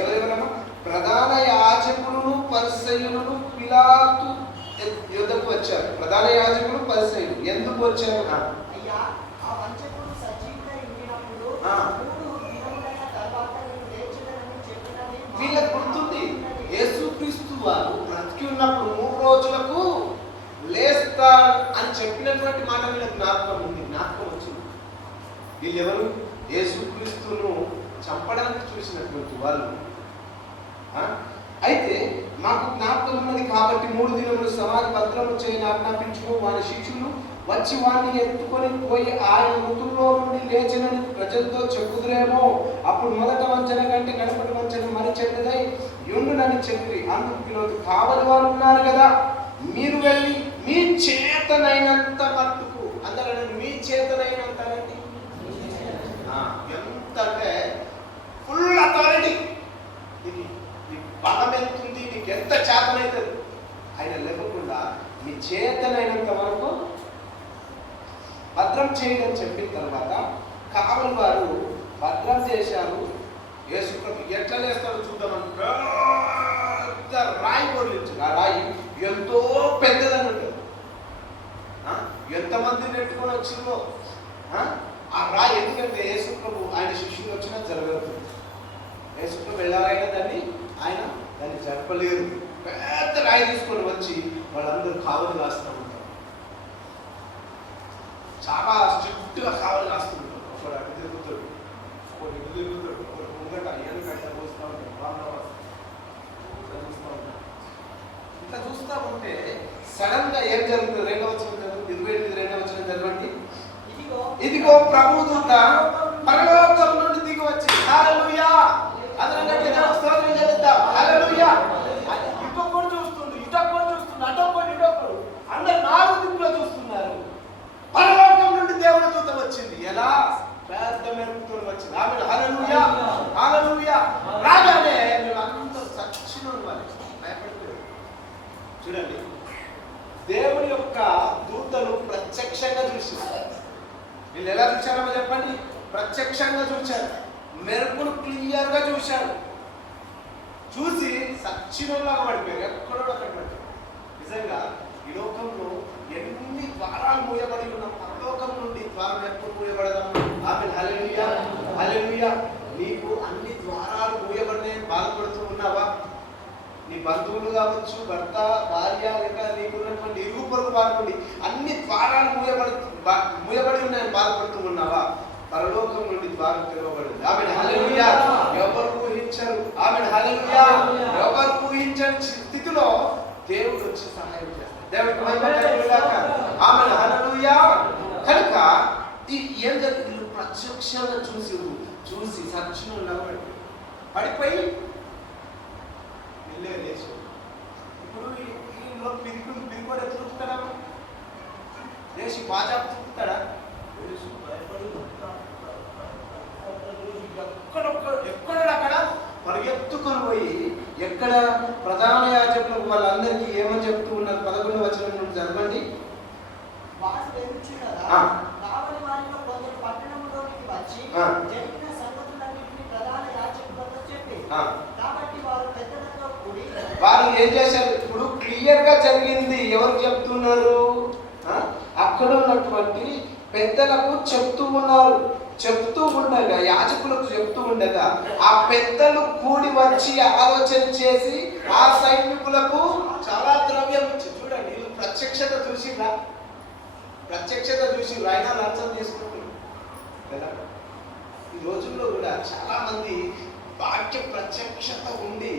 ఎవరెవరన్నా ప్రధాన యాజకులను పరిసయ్యులను పిలాతు యుద్ధకు వచ్చారు. ప్రధాన యాజకులు పరిసయ్యులు ఎందుకు వచ్చారు? వీళ్ళకు గుర్తుంది, యేసుక్రీస్తు వారు బ్రతికి ఉన్నప్పుడు 3 రోజులకు లేస్తారు అని చెప్పినటువంటి మాట వీళ్ళకి జ్ఞాపకం ఉంది, జ్ఞాపకం వచ్చింది. వీళ్ళెవరు? యేసుక్రీస్తును చంపడానికి చూసినటువంటి వాళ్ళు. అయితే మాకు జ్ఞాపకం ఉన్నది కాబట్టి 3 దినములు సమాధి భద్రము చేయని ఆజ్ఞాపించుకో. వారి శిష్యులు వచ్చి వారిని ఎత్తుకొని పోయి ఆయన మృతుల్లో నుండి లేచినని ప్రజలతో చెప్పుదురేమో. అప్పుడు మొదట వంచన కంటే కడపటి వంచన మరి చెడ్డదై యుండునని చెప్పి అందుకు పిలువదు. కావలి వారు ఉన్నారు కదా, మీరు వెళ్ళి మీ చేతనైనంత మట్టుకు, అందరూ మీ చేతనైనంత ఎంత అంటే ఫుల్ అథారిటీ, ఇది బలం ఎంతుంది, నీకు ఎంత చేతనైతుంది ఆయన లేకుండా మీ చేతనైనంత వరకు భద్రం చేయడం చెప్పిన తర్వాత కావలి వారు భద్రం చేశారు. యేసుప్రభు ఎట్లా లేస్తారో చూద్దామని పెద్ద రాయి పొడిలించారు. ఆ రాయి ఎంతో పెద్దదని ఉంటుంది. ఎంతమంది నెట్టుకొని వచ్చిందో ఆ రాయి. ఎందుకంటే యేసుప్రభు ఆయన శిష్యులు వచ్చినా జరగదు. యేసుప్రభు వెళ్ళారైనా దాన్ని జరపలేరు. పెద్ద రాయి తీసుకొని వచ్చి వాళ్ళందరూ కావలి కాస్తూ ఉంటారు. చాలా స్ట్రిక్ట్గా కావలి కాస్తుంటారు. ఒకడు అటు తిరుగుతాడు, ఒకటి ఇటు తిరుగుతాడు, ఒకటి ముంగట అయ్యాను కట్ట చూస్తూ ఉంటాడు, బాగా ఇట్లా చూస్తూ ఉంటాడు. ఇట్లా చూస్తూ ఉంటే సడన్ గా ఏం జరుగుతుంది? రెండవ వచనం చదవండి, 28 వచనం చదవండి. ఇదిగో ప్రభు దూత పరలోకం నుండి దిగి వచ్చింది. హల్లెలూయా! అందరం గట్టిగా స్తోత్రం చేద్దాం. హల్లెలూయా! ఇటొక్కడు చూస్తుండు, ఇటొక్కడు చూస్తుండు, అటొక్కడు ఇటొక్కడు, అందరు 4 దిక్కులో చూస్తున్నారు. పరలోకం నుండి దేవుని దూత వచ్చింది. ఎలా? పెద్ద మెరుపుతో వచ్చింది. ఆమె హల్లెలూయా హల్లెలూయా రాగానే అందరూ చచ్చిన వాళ్ళు భయపడిపోయారు. చూడండి, దేవుని యొక్క దూతలు ప్రత్యక్షంగా చూశారు. వీళ్ళు ఎలా చూశారో చెప్పండి? ప్రత్యక్షంగా చూశారు, మెరుపును క్లియర్ గా చూశారు. చూసి సచ్చినలాగా పడిపోయారు, ఎక్కడో అక్కడ పడిపోయారు. నిజంగా ఈ లోకంలో ఎన్ని ద్వారాలు మూయబడి ఉన్నాం, పరలోకం నుండి ద్వారం ఎప్పుడు మూయబడదాం? ఆమె హల్లెలూయా హల్లెలూయా. నీకు అన్ని ద్వారాలు మూయబడినాయి, బాధపడుతూ ఉన్నావా? నీ బంధువులు కావచ్చు, భర్త, భార్య, లేక నీకున్నటువంటి ఇరుగు పొరుగు వారి నుండి అన్ని ద్వారాలు మూయబడి ఉన్నాయని బాధపడుతూ ఉన్నావా? పరలోకం నుండి ద్వారం తెరవబడింది. ఆమె హల్లెలూయా. ఎవరు ఊహించరు, ఆమె హల్లెలూయా, ఎవరు ఊహించని స్థితిలో దేవుడు వచ్చి సహాయం చేస్తాడు. దేవుడికి మహిమ కలుగుగాక. ఆమె హల్లెలూయా. కనుక ఏం జరిగింది? ప్రత్యక్షంగా చూసి సచ్చిను పడిపోయి లేచి ఇప్పుడు ఈలో పిరికోడు ఎట్లా చూస్తాడా? లేచి బాజా చూస్తాడా? ఎక్కడక్కడ పరిగెత్తుకొని పోయి ఎక్కడ ప్రధాన యాజకులకు వాళ్ళందరికీ ఏమని చెప్తూ ఉన్నారు? 11వ వచనం నుండి చదవండి. వారు ఏం చేశారు? ఇప్పుడు క్లియర్ గా జరిగింది. ఎవరు చెప్తున్నారు? అక్కడ ఉన్నటువంటి పెద్దలకు చెప్తూ ఉన్నారు. చెప్తూ ఉండగా, యాజకులకు చెప్తూ ఉండగా, ఆ పెద్దలు కూడి వచ్చి ఆలోచన చేసి ఆ సైనికులకు చాలా ద్రవ్యం ఇచ్చి, చూడండి ప్రత్యక్షత చూసిందా? ప్రత్యక్షత చూసి ఆయన లంచం తీసుకుంటున్నారు కదా. ఈ రోజుల్లో కూడా చాలా మంది వాక్య ప్రత్యక్షత ఉండి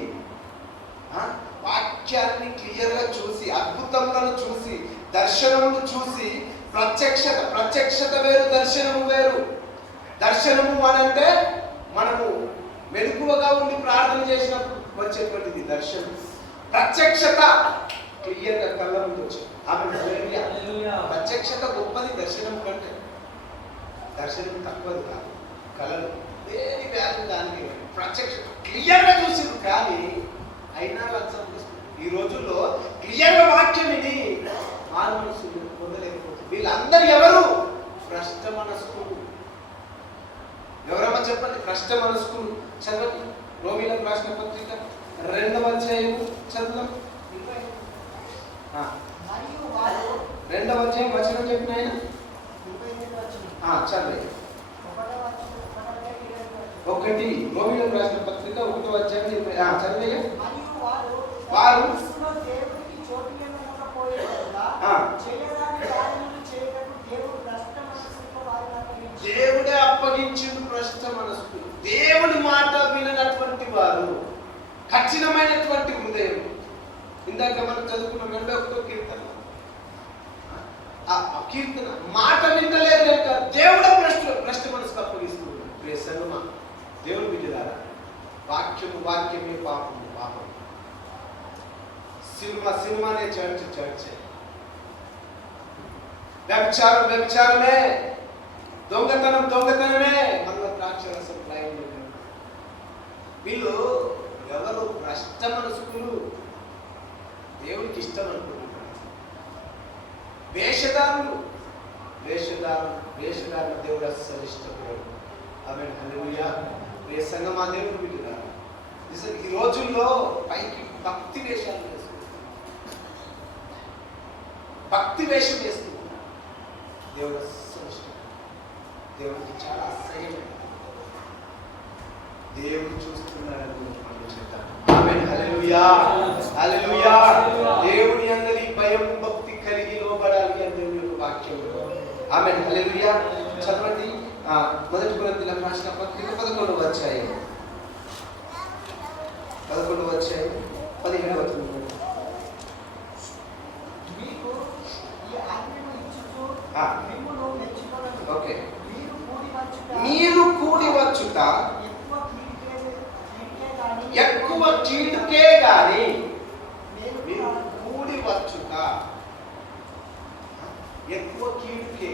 వాక్యాన్ని క్లియర్ గా చూసి, అద్భుతములను చూసి, దర్శనమును చూసి, ప్రత్యక్షత వేరు, దర్శనము వేరు. దర్శనము అనంటే మనము మెలకువగా ఉండి ప్రార్థన చేసినప్పుడు వచ్చేటువంటిది దర్శనం. ప్రత్యక్షత క్లియర్ గా కళ్ళ ముందు వచ్చింది. ప్రత్యక్షత గొప్పది దర్శనం కంటే. దర్శనం తక్కువది కాదు. కళలు దేని వ్యాధి దానికి ప్రత్యక్షత క్లియర్ గా చూసింది, కానీ అయినా లక్ష్యం చూస్తుంది. ఈ రోజుల్లో క్లియర్ గా వాక్యం ఇది మారు మనసు పొందలేకపోతుంది. వీళ్ళందరూ ఎవరు? భ్రష్ట మనస్కులు. ఎవరమ్మా చెప్పండి? భ్రష్ట మనస్కులు. చదవండి, రోమీలకు రాసిన పత్రిక 2వ అధ్యాయం చదువుదాం. 2వ అధ్యాయం వచనం చెప్పిన ఆయన చదివే 1 రోమీలకు రాసిన పత్రిక 1వ అధ్యాయం చదివే. వారు దేవుడే అప్పగించిన భ్రష్ట మనస్సు, దేవుడి మాట విననటువంటి వారు, కఠినమైనటువంటి హృదయం. ఇందాక మనం చదువుకున్న 21వ కీర్తన మాట వినలేదు కనుక దేవుడే భ్రష్ట మనసుకు అప్పగిస్తున్నాడు. ప్రియ సంగమా, దేవుని బిడ్డలారా, వాక్యమే పాపం. సినిమానే చర్చే. వ్యభిచారమే, దొంగతనమే, మళ్ళీ ద్రాక్షరసం వీళ్ళు ఎవరు? భ్రష్ట మనసుకులు, దేవుడికి ఇష్టం అనుకుంటున్నారు. వేషధారులు దేవుడు అస్సలు ఇష్టపడాడు. ఆమేన్ హల్లెలూయా. ప్రియ సంగమా, దేవుని బిడ్డలారా, ఈ రోజుల్లో పైకి భక్తి వేషాలు భక్తి వేషం వేస్తున్నారు. దేవుడు అస్సలు ఇష్టం, దేవుడికి చాలా అసహ్యమైన. దేవుడు చూస్తున్నాడని మనం చెప్తాం. ఆమేన్ హల్లెలూయా హల్లెలూయా. దేవుని అందరి భయం భక్తి కలిగి లోబడాలి అని దేవుని యొక్క వాక్యం. ఆమేన్ హల్లెలూయా. చదవండి మొదటి కొరింథీయులకు రాసిన పత్రిక 11వ అధ్యాయం 15వ వచనం. ఓకే, మీరు కూడి వచ్చుట ఎక్కువ కీడుకే గాని, మీరు కూడి వచ్చుట ఎక్కువ కీడుకే.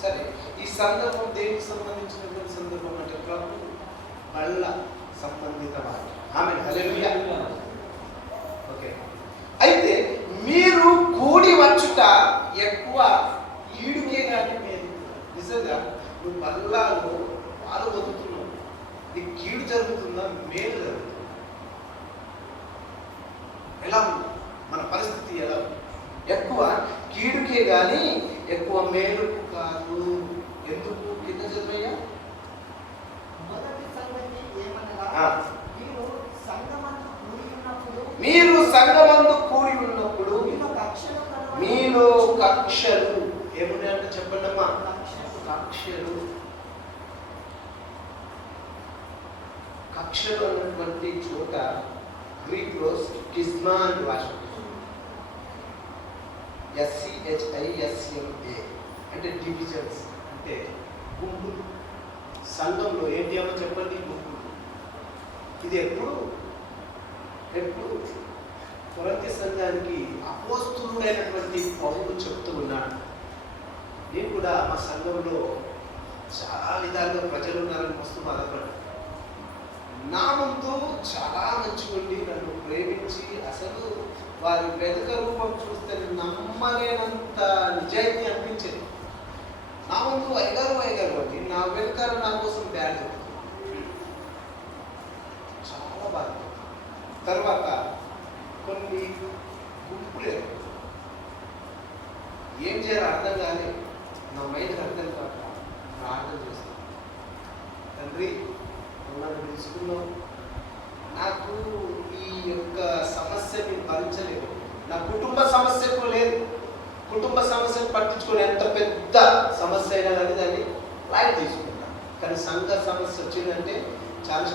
సరే, ఈ సందర్భం దేనికి సంబంధించినటువంటి సందర్భం అంటే ప్రభు మళ్ళ సంబంధిత వాక్యం. ఆమేన్, హల్లెలూయా. ఓకే, అయితే మీరు కూడి వచ్చుట ఎక్కువ ఈడుకే కానీ మేలు. నిజంగా నువ్వు బల్లాలో పాలు వదులుతున్నావు, నీకు కీడు జరుగుతుందా మేలు జరుగుతుందా? ఎలా ఉంది మన పరిస్థితి? ఎలా ఉంది? ఎక్కువ కీడుకే కానీ ఎక్కువ మేలుకు కాదు. ఎందుకు? కింద చదివయ్యా. మొదటి సంగతి ఏమనగా, మీరు సంఘమందు కూడి ఉన్నప్పుడు మీలో కక్షలు ఏమున్నాయంటే చెప్పండి అమ్మా. కక్షలు అన్నటువంటి చోట గ్రీక్ లో స్కిజ్మా అని భాష, SCHISMA అంటే డివిజన్స్, అంటే గుంపులు. సంఘంలో ఏంటి అమ్మో చెప్పండి? గుంపులు. ఇది ఎప్పుడు కొరింథీ సంఘానికి అపోస్తలుడైనటువంటి పౌలు చెప్తూ ఉన్నాడు. నేను కూడా మా సంఘంలో చాలా విధాలుగా ప్రజలు ఉన్నారని మస్తు బాధపడ్డాను. నా ముందు చాలా మంచిగుండి నన్ను ప్రేమించి అసలు వారి వెనుక రూపం చూస్తే నమ్మలేనంత నిజాయితీ అనిపించేది. నా ముందు వైగారు అంటే నా వెనుక నా కోసం బ్యాడ్ చాలా బాధ. తర్వాత కొన్ని గుంపులే ఏం చేయాలో అర్థం కాలేదు, నా మైండ్ అర్థం కాక ప్రార్థన చేస్తాను. తండ్రి, నన్ను తెలుసుకున్నావు, నాకు ఈ యొక్క సమస్య నేను భరించలేదు. నా కుటుంబ సమస్యకు లేదు, కుటుంబ సమస్యను పట్టించుకొని ఎంత పెద్ద సమస్య అయినా కానీ దాన్ని లైట్ తీసుకుంటాను. కానీ సంఘ సమస్య వచ్చిందంటే చాలా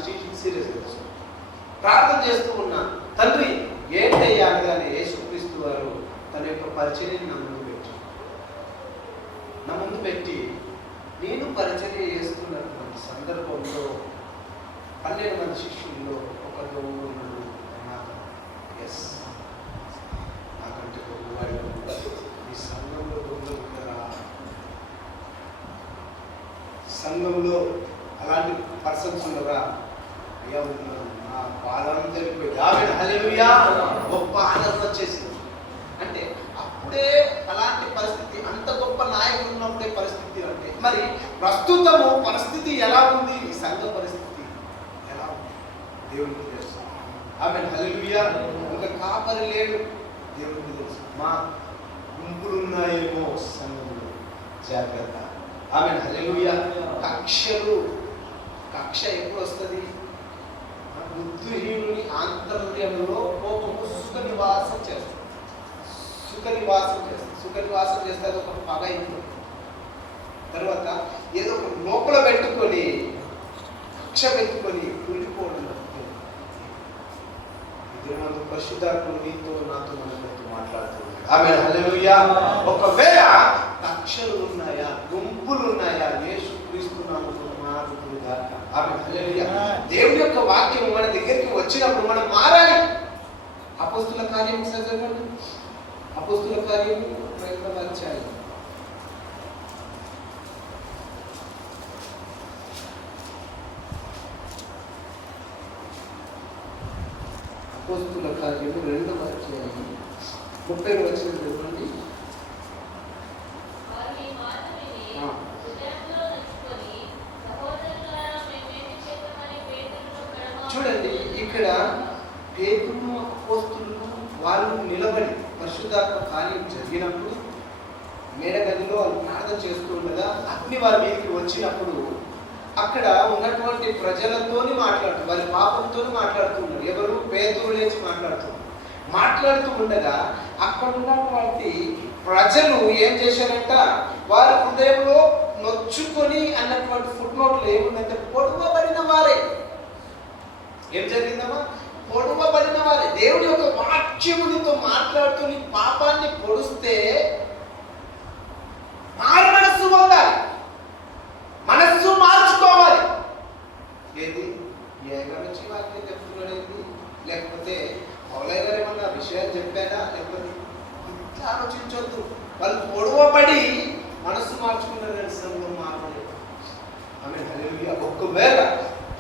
సీరియస్గా తీసుకుంటాను. ప్రార్థన చేస్తూ ఉన్నాను, తండ్రి ఏంటయ్యా అనగానే యేసుక్రీస్తు వారు తన యొక్క పరిచర్యని నా ముందు పెట్టి నేను పరిచర్య చేస్తున్నటువంటి సందర్భంలో 12 మంది శిష్యుల్లో ఒక దొంగడు అన్నాక, ఎస్, నాకంటే గొప్పవాడు ఈ సంఘంలో దొంగలు ఉన్నారా? సంఘంలో అలాంటి పర్సన్స్ ఉన్నారా? అయ్యా ఉన్నారు. నా బాధం తెలిపోయింది. ఆమేన్, హల్లెలూయా. గొప్ప ఆనందం వచ్చేసింది. అంటే అప్పుడే అలాంటి పరిస్థితి, అంత గొప్ప నాయకులు ఉన్నప్పుడే పరిస్థితి అంటే మరి ప్రస్తుతము పరిస్థితి ఎలా ఉంది? ఈ సంఘ పరిస్థితి ఎలా ఉంది దేవునికి తెలుసు. ఆమేన్, హల్లెలూయా. ఒక కాపరి లేడు, దేవునికి తెలుసు. మా గుంపులు ఉన్నాయేమో సంఘంలో, జాగ్రత్త. ఆమేన్, హల్లెలూయా. కక్ష ఎప్పుడు వస్తుంది? బుద్ధిహీనుని ఆంతర్యంలో కోపము సుఖ నివాసం చేస్తుంది. అది ఒక పగ ఇంట్లో. తర్వాత ఏదో ఒక లోపల పెట్టుకొని కక్ష పెట్టుకొని కుళ్ళిపోవడం. ఇదిమందు పరిశుద్ధాత్ముడు నీతో నాతో మనతో మాట్లాడుతున్నాడు. ఆమేన్, హల్లెలూయా. ఒకవేళ కక్షలు ఉన్నాయా, గుంపులు ఉన్నాయా, యేసుక్రీస్తు నామమున మారుతుగా. ఆమేన్, హల్లెలూయా. దేవుని యొక్క వాక్యం మన దగ్గరికి వచ్చినప్పుడు మనం మారాలి. అపోస్తుల కార్యం చదవండి. అపోస్తుల కార్యం 2వ అధ్యాయం. అపోస్తుల కార్యము 2వ అధ్యాయం 30వ వచనం చదవండి. చూడండి, ఇక్కడ పేతురు అపోస్తులు వాళ్ళు నిలబడి పరిశుద్ధాత్మ కార్యం జరిగినప్పుడు మేడగదిలో వాళ్ళు ప్రార్థన చేస్తూ ఉండగా అగ్ని వారి మీదకి వచ్చినప్పుడు అక్కడ ఉన్నటువంటి ప్రజలతోని మాట్లాడుతూ, వారి పాపంతో మాట్లాడుతున్నారు. ఎవరు? పేతురు లేచి మాట్లాడుతూ ఉండగా అక్కడ ఉన్నటువంటి ప్రజలు ఏం చేశారంట, వారి హృదయంలో నొచ్చుకొని అన్నటువంటి ఫుట్ నోట్లో ఏముందంటే పొడవబడిన వారే. ఏం జరిగిందమ్మా? పొడవబడిన వారే. దేవుడి యొక్క వాక్యము నీతో మాట్లాడుతూ నీ పాపాన్ని పొడుస్తే మారు మనస్సు పొందాలి, మనస్సు మార్చుకోవాలి. ఏది ఏమొచ్చి వాక్యం చెప్తున్నాడేంటి? లేకపోతే పౌలయ్య గారు ఏమన్నా విషయాలు చెప్పారా? లేకపోతే ఇట్లా ఆలోచించొద్దు. వాళ్ళు పొడవబడి మనస్సు మార్చుకున్నారు, సంఘం మారలేదు. ఆమె హల్లెలూయా. ఒకవేళ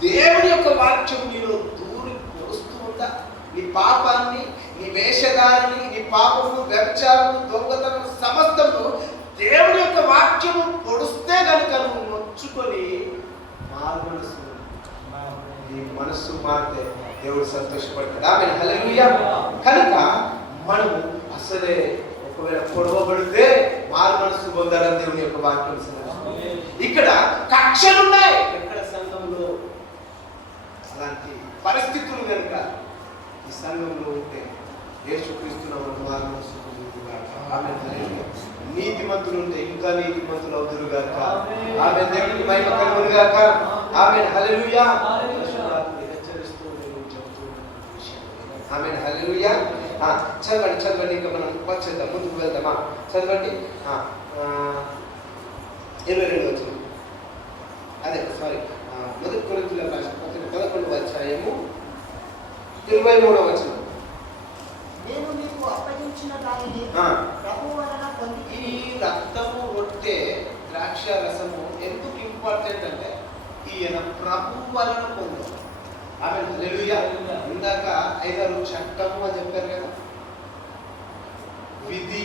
దేవుని యొక్క వాక్యం నీలో దూరి పొడుస్తూ ఉందా, నీ పాపాన్ని, నీ వేషధారని, నీ పాపము, వ్యభిచారము, దొంగతనం సమస్తము దేవుని యొక్క వాక్యము పొడుస్తే కనుక నువ్వు నొచ్చుకొని మారు మనస్సు, నీ మనస్సు మారితే దేవుడు సంతోషపడతాడు. ఆమె హల్లెలూయా. కనుక మనము అసలే ఒకవేళ పొడవబడితే మారు మనస్సు పొందాలని దేవుని యొక్క వాక్యం. ఇక్కడ కక్షలు ఉన్నాయి ఎక్కడ సంఘంలో. అలాంటి పరిస్థితులు కనుక ఈ సంఘంలో ఉంటే యేసుక్రీస్తును మారు మనస్సు పొందుగాక. ఆమె హల్లెలూయా. నీతిమంతులు ఉంటే ఇంకా నీతిమంతులు అవుదురుగాక. ఆమె దేవునికి మహిమ కలుగునుగాక. ఆమె హల్లెలూయా. Amen hallelujah. చదవండి చదవండి, ఇంకా మనం వచ్చేద్దాం, ముందుకు వెళ్దామా? చదవండి 22 వచనం. అదే సారీ, మొదటి కొరింథీయుల రాసిన పత్రిక 11వ అధ్యాయము 23వ వచనం. నేను మీకు అప్పగించిన దానిని ప్రభువు వలన పొంది. ఈ రక్తము, రొట్టె, ద్రాక్ష రసము ఎందుకు ఇంపార్టెంట్ అంటే ఈయన ప్రభువు వలన పొందారు. ఆమె హల్లెలూయా. ఇందాక 5 చట్టము అని చెప్పారు కదా, విధి,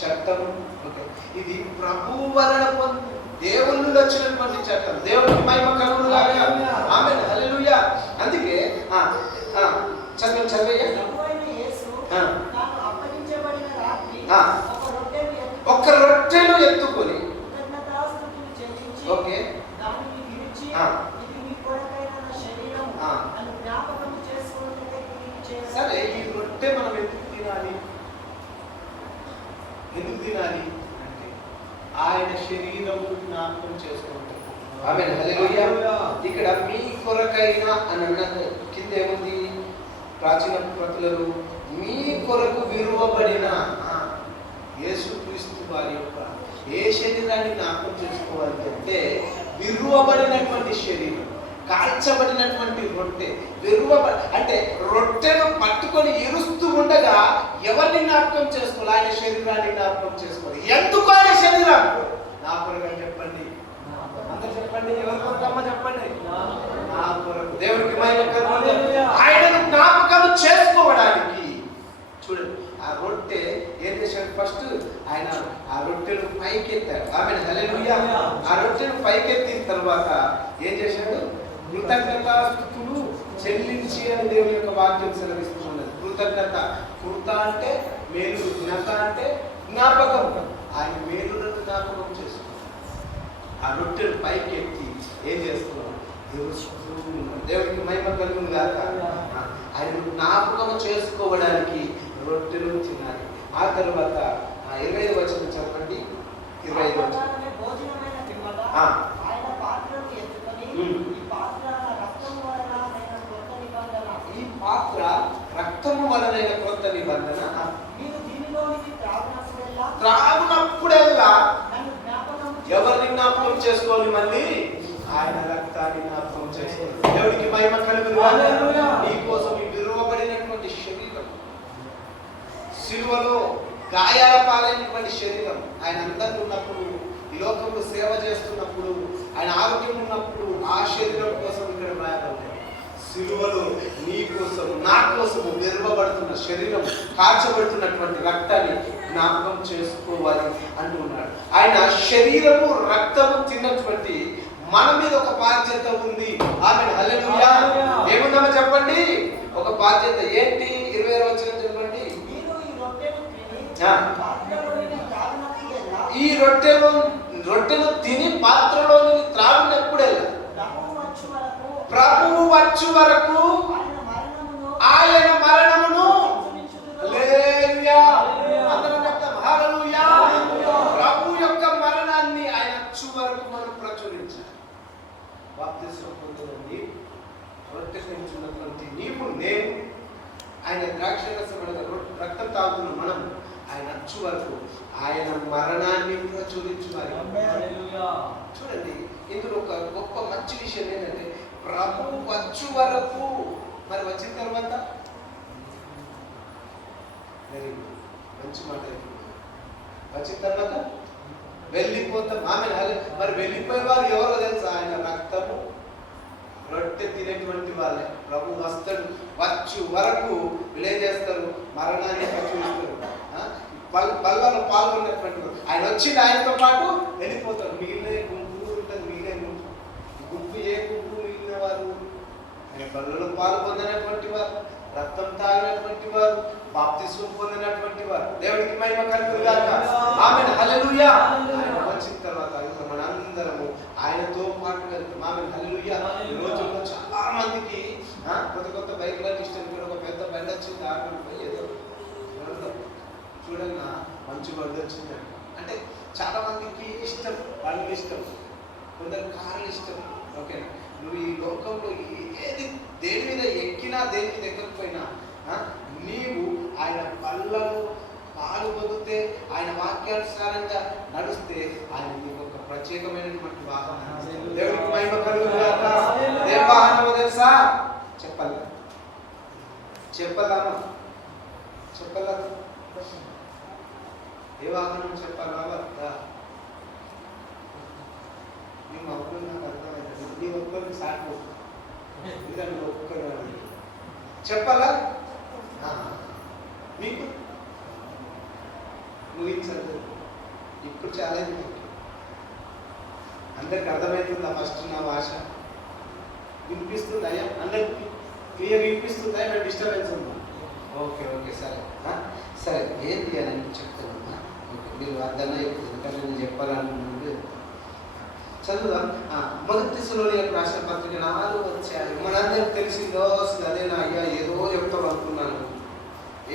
చట్టము. ఓకే, ఇది ప్రభువు వలన పొంది దేవుని నుండి వచ్చినటువంటి చట్టం. దేవునికి మహిమ కలుగునుగాక. ఆమె హల్లెలూయా. అందుకే చదివయ్యా. ఒక రొట్టెను ఎత్తుకొని ఓకే సరే, ఈ రొట్టె మనం ఎందుకు తినాలి? ఎందుకు తినాలి అంటే ఆయన శరీరము జ్ఞాపకం చేసుకుంటాం. ఆమేన్ హల్లెలూయా. ఇక్కడ మీ కొరకైన అని అన్న కింద ఏముంది? ప్రాచీన ప్రతులలో మీ కొరకు విరువబడిన యేసుక్రీస్తు వారి యొక్క ఏ శరీరాన్ని జ్ఞాపకం చేసుకోవాలి అంటే విరువబడినటువంటి శరీరం, కాల్చబడినటువంటి రొట్టె. అంటే రొట్టెను పట్టుకొని ఇరుస్తూ ఉండగా ఎవరిని జ్ఞాపకం చేసుకోవాలి? ఆయన శరీరాన్ని జ్ఞాపకం చేసుకోవాలి. ఎందుకు ఆయన శరీరం? నా కొరకు చెప్పండి, అందరూ చెప్పండి. ఎవరి కొరకు చెప్పండి? నా కొరకు. దేవునికి మహిమ కలుగును. ఆయనను జ్ఞాపకం చేసుకోవడానికి చూడండి, ఆ రొట్టె ఏం చేశాడు? ఫస్ట్ ఆయన ఆ రొట్టెను పైకెత్తాడు. ఆమేన్ హల్లెలూయా. ఆ రొట్టెను పైకెత్తిన తర్వాత ఏం చేశాడు? కృతజ్ఞతాస్తుతులు చెల్లించి అని దేవుని యొక్క వాక్యం సెలవిస్తున్నది. కృతజ్ఞత, కృత అంటే మేలు, జ్ఞత అంటే జ్ఞాపకం. ఆయన మేలులను జ్ఞాపకం చేసుకున్నాడు. ఆ రొట్టెను పైకి ఎత్తి ఏం చేస్తున్నాడు? దేవునికి మహిమ కలుగును గాక. ఆయన జ్ఞాపకం చేసుకోవడానికి రొట్టెలు తినాలి. ఆ తర్వాత 25వ వచనం చెప్పండి. 25వ వచనం. ఈ పాత్ర రక్తము వలనైన కొత్త నిబంధన. త్రాగునప్పుడల్లా ఎవరిని జ్ఞాపకం చేసుకోవాలి? మళ్ళీ ఆయన రక్తాన్ని జ్ఞాపకం చేసుకోవాలి. దేవుడికి మహిమ కలుగును. నీ కోసం ఈ విరువబడినటువంటి శరీరం, సిలువలో గాయాల పాలైనటువంటి శరీరం, ఆయన అందరూ ఉన్నప్పుడు, ఈ లోకంలో సేవ చేస్తున్నప్పుడు, ఆయన ఆరోగ్యం ఉన్నప్పుడు ఆ శరీరం కోసం ఇక్కడ రాయబడింది. సిలువలో నీ కోసం, నా కోసం విరువబడుతున్న శరీరం, కాల్చబడుతున్నటువంటి రక్తాన్ని జ్ఞాపకం చేసుకోవాలి అంటున్నాడు. ఆయన శరీరము, రక్తము తిన్నటువంటి మన మీద ఒక బాధ్యత ఉంది. ఆమేన్ హల్లెలూయా. ఏముందమ్మా చెప్పండి? ఒక బాధ్యత. ఏంటి? 20వ వచనం చెప్పండి. ఈ రొట్టెను తిని పాత్రలోని త్రాగినప్పుడల్లా ప్రభువు వచ్చు వరకు ఆయన మరణమును, హల్లెలూయా, అందరం చెప్తాం హల్లెలూయా, ప్రభు యొక్క మరణాన్ని ఆయన వచ్చు వరకు మనం ఆకర్షించబడతారు. రక్తం తాగుతున్నాం మనం. ఆయన అచ్చు వరకు ఆయన మరణాన్ని ప్రచురించువాలి. చూడండి, ఇందులో ఒక గొప్ప మంచి విషయం ఏంటంటే ప్రభు వచ్చు వరకు, మరి వచ్చిన తర్వాత వెరీ గుడ్, మంచి మాట. వచ్చిన తర్వాత వెళ్ళిపోతాం. ఆమె మరి వెళ్ళిపోయే వారు ఎవరో తెలుసా? ఆయన రక్తము రొట్టె తినేటువంటి వాళ్ళే. ప్రభు వస్తాడు, వచ్చు వరకు వీళ్ళేం చేస్తారు? మరణాన్ని ప్రచురిస్తారు. బల్లలో పాల్గొన్నటువంటి ఆయన వచ్చి ఆయనతో పాటు వెళ్ళిపోతారు. మిగిలిన గుంపు ఉంటుంది, మిగిలిన గుంపు ఏ గుంపు? మిగిలిన వారు ఆయన బల్లలో పాల్గొన్నటువంటి వారు, రక్తం తాగినటువంటి వారు, బాప్తిస్మం పొందినటువంటి వారు. దేవుడికి మహిమ కలుగును గాక. ఆమేన్, హల్లెలూయా. ఆయన వచ్చిన తర్వాత ఇంకా మనందరము ఆయనతో పాటు వెళ్తాం. ఆమేన్, హల్లెలూయా. ఈ రోజుల్లో చాలా మందికి కొత్త బైక్లకు ఇష్టం. ఇక్కడ ఒక పెద్ద బండి వచ్చింది, ఆటోలో ఏదో చూడండి మంచి బండి వచ్చింది అంటే చాలా మందికి ఇష్టం, బండ్లు ఇష్టం, కొందరు కార్లు ఇష్టం. ఓకేనా? నువ్వు ఈ లోకంలో ఏది దేని మీద ఎక్కినా దేని మీద ఎక్కకపోయినా నీవు ఆయన బల్లలో పాలు పొందితే, ఆయన వాక్యానుసారంగా నడుస్తే ఆయన నీకు ఒక ప్రత్యేకమైనటువంటి వాహనం. దేవుడికి మహిమ కలుగును గాక. ఏ వాహనమో తెలుసా? చెప్పాలా? చెప్పదామా? చెప్పలా? ఏ వాహనం చెప్పాలా? వద్దా? నీ మొక్కలు నాకు అర్థమైంది. నీ ఒక్కరికి సాటిపోతుంది. ఎందుకంటే ఒక్కరు చెప్పాలా? మీకు ముగించదు. ఇప్పుడు చాలా అందరికి అర్థమవుతుందా? ఫస్ట్ నా భాష వినిపిస్తుందా? అందరికి క్లియర్ వినిపిస్తుందా? ఏమైనా డిస్టర్బెన్స్ ఉందా? ఓకే ఓకే, సరే సరే. ఏంటి అని చెప్తానమ్మా. ఓకే, మీరు అర్థంగా చెప్తుంది. ఎందుకంటే నేను చెప్పాలనుకుంటుంది. చదువుదాం. మొదటి తెస్సలోనికైలకు రాసిన పత్రిక 4వ అధ్యాయం. మనందరికి తెలిసిందో అదేనా అయ్యా, ఏదో చెప్తాం అనుకున్నాను.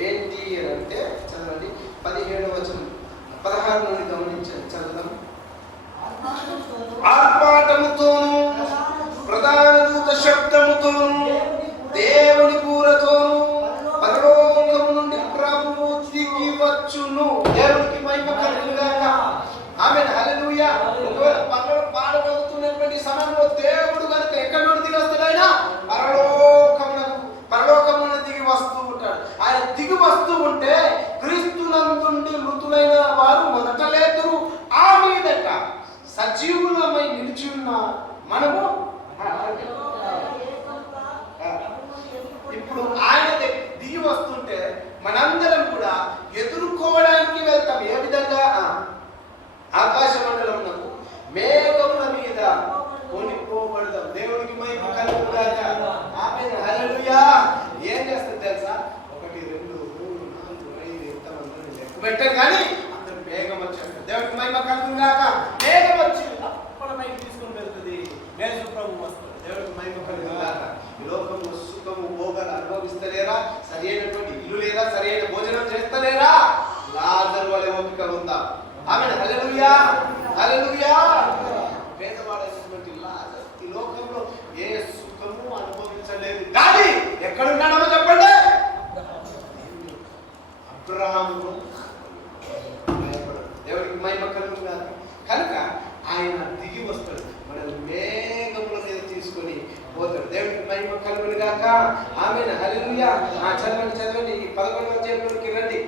ఏంటి అని అంటే చదవండి, 17వ వచనం 16 నుండి గమనించండి. చదువుదాం. ఆర్భాటముతోను ప్రధాన దూత శబ్దముతోను దేవుని బూరతోను పరలోకము నుండి ప్రభువు దిగి వచ్చును. దేవునికి మహిమ కలుగును గాక. ఆమేన్, హల్లెలూయా. ఒకవేళ పాడబోతున్నటువంటి సమయంలో దేవుడు కనుక ఎక్కడి నుండి దిగి వస్తాడైనా పరలోకమున దిగి వస్తూ ఉంటాడు. ఆయన దిగి వస్తూ ఉంటే క్రీస్తునందుండి మృతులైన వారు మొదట లేతురు. ఆ మీదట సజీవులమై నిలిచి ఉన్న మనము ఇప్పుడు ఆయన దిగి వస్తుంటే మనందరం కూడా ఎదుర్కోవడానికి వెళ్తాం. ఏ విధంగా? ఆకాశ మండలమునకు మేఘముల మీద కొనిపోబడదాం. దేవుడికి మహిమ కలుగును గాక. ఆమేన్, హల్లెలూయా. ఏం చేస్తుంది తెలుసా? 1 2 3 4 5 ఎంతమంది లెక్క పెట్టారు కానీ అందరూ మేఘం వచ్చారు. దేవుడికి మహిమ కలుగును గాక. మేఘం వచ్చి అప్పటిపైకి తీసుకొని వెళ్తుంది. యేసు ప్రభువు వస్తాడు. దేవుడికి మహిమ కలుగును గాక. ఈ లోకంలో సుఖము భోగాలు అనుభవిస్తలేరా? సరైనటువంటి ఇల్లు లేదా? సరైన భోజనం చేస్తలేరా? లాజరు వలె ఓపిక ఉందా? ఆమేన్, హల్లెలూయా, హల్లెలూయా. పేదవాడైనటువంటి లాజరు ఈ లోకంలో ఏ సుఖము అనుభవించలేదు. కానీ ఎక్కడున్నాడో చెప్పండి. అబ్రహాము దేవుడికి మహిమ కలుగును గాక. కనుక ఆయన దిగి వస్తాడు, మనం మేఘముల మీద తీసుకొని పోతాడు. దేవుడికి మహిమ కలుగును గాక. ఆమేన్, హల్లెలూయా. చదవండి చదవండి, 11వ అధ్యాయంలోకి రండి.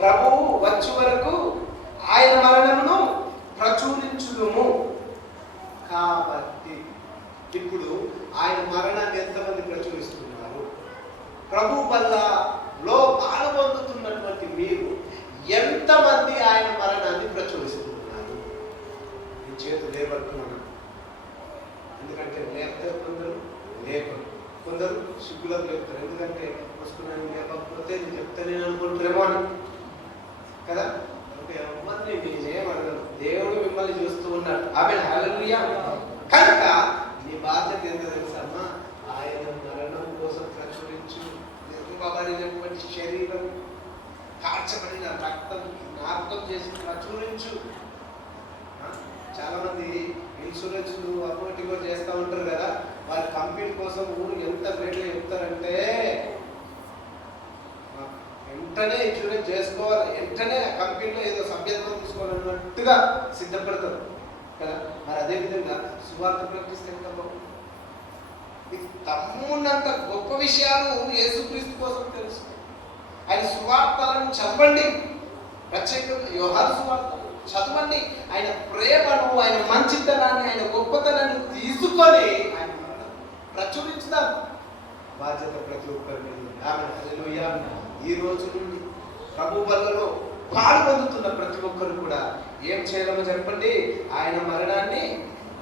ప్రభువు వచ్చు వరకు ఆయన మరణమును ప్రచురించుదుము. కాబట్టి ఇప్పుడు ఆయన మరణాన్ని ఎంతమంది ప్రచురిస్తున్నారు? ప్రభు వల్లలో పాల్పొందుతున్నటువంటి మీరు ఎంతమంది ఆయన మరణాన్ని ప్రచురిస్తున్నారు? ఈ చేతులు లేబడుతున్నాను. ఎందుకంటే లేకపోతే కొందరు లేపరు, కొందరు సిగ్గులకు లేపుతారు. ఎందుకంటే వస్తున్నాను లేకపోతే నేను చెప్తానే అనుకుంటారేమో అని కదా. ఎవరిని నేనేమడగను, దేవుడు మిమ్మల్ని చూస్తూ ఉన్నాడు. ఆమేన్, హల్లెలూయా. కనుక నీ బాధ్యత ఎంత తెలుసమ్మా? ఆయన మరణం కోసం ప్రచురించు. నిర్మబడినటువంటి శరీరం, కార్చబడిన రక్తం జ్ఞాపకం చేసి ప్రచురించు. చాలా మంది ఇన్సూరెన్స్లు అకౌంట్ కూడా చేస్తూ ఉంటారు కదా. వారి కంపెనీ కోసం ఊరు ఎంత రేట్లో చెప్తారంటే వెంటనే ఇన్సూరెన్స్ చేసుకోవాలి, వెంటనే కంపెనీలో ఏదో సభ్యత్వం తీసుకోవాలన్నట్టుగా సిద్ధపడతారు కదా. మరి అదేవిధంగా సువార్త ప్రకటిస్తే ఎంత బాగుంది. తమ్మున్నంత గొప్ప విషయాలు యేసుక్రీస్తు కోసం తెలుసు. ఆయన సువార్తలను చదవండి, ప్రత్యేకంగా యోహాను సువార్త చదవండి. ఆయన ప్రేమను, ఆయన మంచితనాన్ని, ఆయన గొప్పతనాన్ని తీసుకొని ఆయన ప్రచురించుదాం. బాధ్యత ప్రతి ఒక్కరి మీద. హల్లెలూయా. ఈ రోజు నుండి ప్రభు బలలో పాలు పొందుతున్న ప్రతి ఒక్కరు కూడా ఏం చేయాలో చెప్పండి, ఆయన మరణాన్ని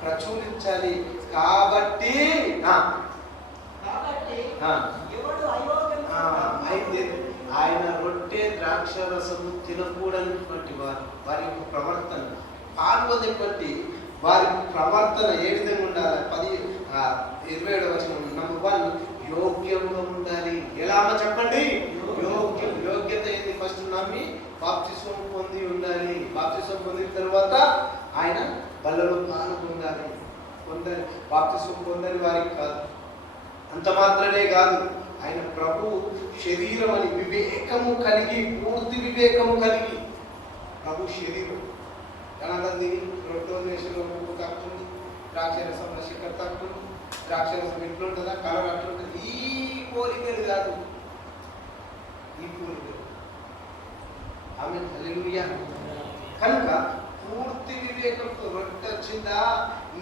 ప్రచురించాలి. కాబట్టి అయితే ఆయన రొట్టె ద్రాక్షరసము తినకూడనటువంటి వారి యొక్క ప్రవర్తన, పాల్గొనేటువంటి వారి ప్రవర్తన ఏ విధంగా ఉండాలి? 27వ వచనం నంబర్ 1 యోగ్యంగా ఉండాలి. ఎలా చెప్పండి? యోగ్యత ఏంది? ఫస్ట్ నమ్మి బాప్తిస్మం పొంది ఉండాలి. బాప్తిస్మం పొందిన తర్వాత ఆయన బలలో పాలు పొందాలి. బాప్తిస్మం పొందని వారికి కాదు, అంత మాత్రమే కాదు, ఆయన ప్రభు శరీరం అని వివేకము కలిగి, పూర్తి వివేకము కలిగి, ప్రభు శరీరం కనదంది రొట్టె వేషంలో ఉప్పు తాకుతుంది, ద్రాక్షరసం శిఖర్ తాకుతుంది, ద్రాక్షరసం ఎట్లా ఉంటుందా, కలర్ అట్లా ఉంటుంది. ఈ కోరికలు కాదు, ఈ కోరికలు. ఆమేన్, హల్లెలూయా. కనుక పూర్తి వివేకంతో రొట్టె వచ్చిందా,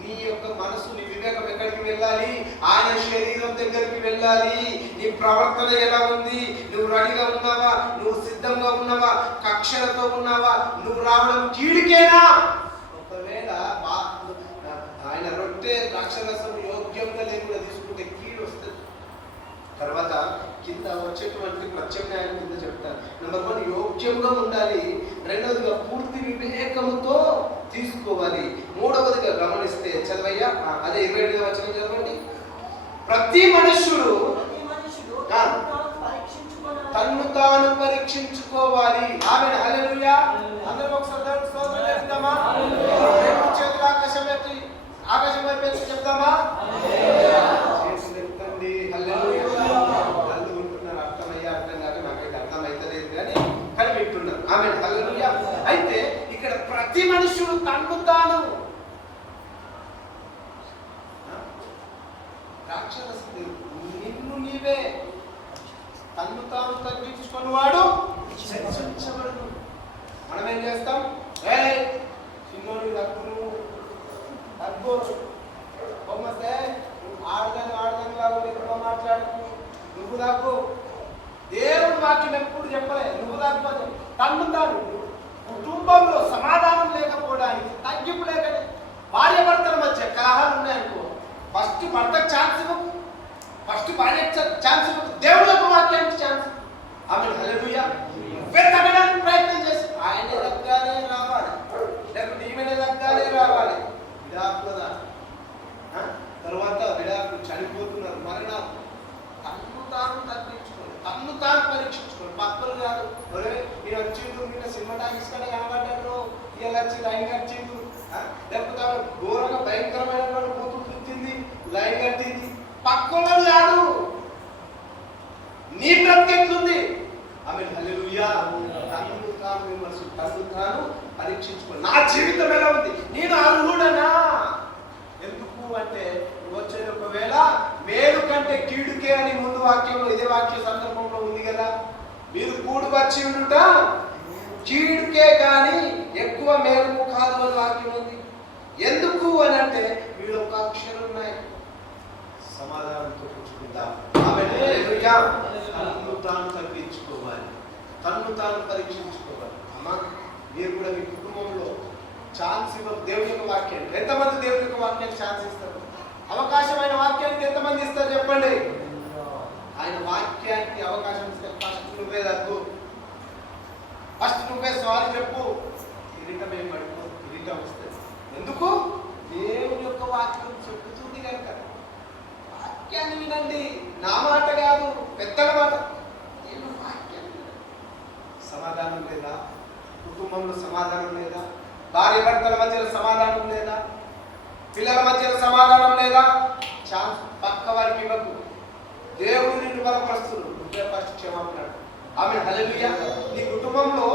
నీ యొక్క మనసు, నీ వివేకం ఎక్కడికి వెళ్ళాలి? ఆయన శరీరం దగ్గరికి వెళ్ళాలి. నీ ప్రవర్తన ఎలా ఉంది? నువ్వు రెడీగా ఉన్నావా? నువ్వు సిద్ధంగా ఉన్నావా? కక్షలతో ఉన్నావా? నువ్వు రావడం కీడికేనా? ఒకవేళ ఆయన రొట్టె ద్రాక్షరసం యోగ్యంగా లేకుండా తీసుకుంటే కీడు వస్తుంది. తర్వాత కింద వచ్చేటువంటి ప్రత్యామ్నాయం కింద చెప్తారు. నెంబర్ 1 యోగ్యంగా ఉండాలి. రెండవదిగా పూర్తి వివేకముతో తీసుకోవాలి. మూడవదిగా గమనిస్తే చదవయ్యా, అదే 27వ వచనం చదవండి. ప్రతి మనుష్యుడు తన్ను తాను పరీక్షించుకోవాలి. ఆమేన్, హల్లెలూయా. అందరూ ఒకసారి స్తోత్రం చేద్దామా? చేతులు ఆకాశం ఎత్తి, ఆకాశం వైపు ఎత్తి చెప్దామా? చేతులు ఎత్తండి. హల్లెలూయా. అందుకుంటున్నారు, అర్థమయ్యా అర్థం కాక నాకైతే అర్థమైతలేదు కానీ వింటున్నారు. ఆమేన్, హల్లెలూయా. అయితే ఇక్కడ ప్రతి మనుషుడు తన్ను తాను రాక్షసుడు, నిన్ను నీవే తన్ను తాను తగ్గించుకొని వాడు చర్చించబడు. మనం ఏం చేస్తాం? చిన్నోడు తగ్గు, తగ్గు బొమ్మస్తే ఆడదాని లాగా ఎక్కువ మాట్లాడుకు, నువ్వు తగ్గు. దేవుడు వాక్యం ఎప్పుడు చెప్పలే నువ్వు తగ్గిపోతే. తన్ను తాను కుటుంబంలో సమాధానం లేకపోవడానికి, తగ్గింపు లేకనే, భార్య భర్తల మధ్య కలహాలు ఉన్నాయనుకో, ఫస్ట్ భర్తకు ఛాన్స్ ఇవ్వకు, ఫస్ట్ భార్య ఛాన్స్ ఇవ్వకు, దేవుడి యొక్క వాక్యానికి ఛాన్స్. ఆమె హల్లెలూయా. తగ్గడానికి ప్రయత్నం చేసి ఆయనే తగ్గానే రావాలి, లేకపోతే ఈమెనే తగ్గానే రావాలి. విడాకులదా తర్వాత విడాకులు చనిపోతున్నారు, మరణం. తన్ను తాను తగ్గించుకోండి, తన్ను తాను పరీక్షించుకోండి. పక్కలు కాదు, నేను వచ్చిండు, నిన్న సినిమా టాకీస్ కన్నా కనబడ్డాడు, ఇలా వచ్చి లైన్ కట్టిండు, లేకపోతే ఘోరంగా భయంకరమైన కూతురు తిట్టింది, లైన్ కట్టింది. పక్కలు కాదు, నీ బ్రతికెట్లుంది? ఆమేన్, హల్లెలూయా. తన్ను తాను విమర్శ, తన్ను తాను పరీక్షించుకోండి. నా జీవితం ఎలా ఉంది? నేను అర్హుడనా? ఎందుకు అంటే వచ్చేది ఒకవేళ మేలు కంటే కీడుకే అని ముందు వాక్యంలో, ఇదే వాక్య సందర్భంలో ఉంది కదా. మీరు కూడు వచ్చి ఉండుట కీడుకే కానీ ఎక్కువ మేలుకు కాదు అని వాక్యం ఉంది. ఎందుకు అని అంటే వీళ్ళు ఒక అక్షరం ఉన్నాయి. సమాధానంతో కూర్చుకుందాం. తన్ను తాను తగ్గించుకోవాలి, తన్ను తాను పరీక్షించుకోవాలి. అమ్మా, మీరు కూడా మీ కుటుంబంలో ఛాన్స్ ఇవ్వరు. దేవుని యొక్క వాక్యాన్ని ఎంతమంది దేవుని యొక్క వాక్యాన్ని ఛాన్స్ ఇస్తారు? అవకాశమైన వాక్యానికి ఎంతమంది ఇస్తారు చెప్పండి? ఆయన వాక్యానికి అవకాశం ఇస్తే ఫస్ట్ నువ్వే తగ్గు, ఫస్ట్ నువ్వే సారీ చెప్పు. కిరీటం ఏం పడుకో, కిరీటం వస్తుంది. ఎందుకు? దేవుని యొక్క వాక్యం చెప్పుతుంది కనుక. వాక్యాన్ని వినండి, నా మాట కాదు, పెద్దల మాట. దేవుని వాక్యాన్ని వినండి. సమాధానం లేదా? కుటుంబంలో సమాధానం లేదా? భార్య భర్తల మధ్యలో సమాధానం లేదా? పిల్లల మధ్యలో సమాధానం లేదా? ఛాన్స్ పక్క వారికి ఇవ్వకు. దేవుడు నిన్ను బలపరుస్తున్నాడు, నువ్వే ఫస్ట్ క్షమాపణ. ఆమేన్. హల్లెలూయా. నీ కుటుంబంలో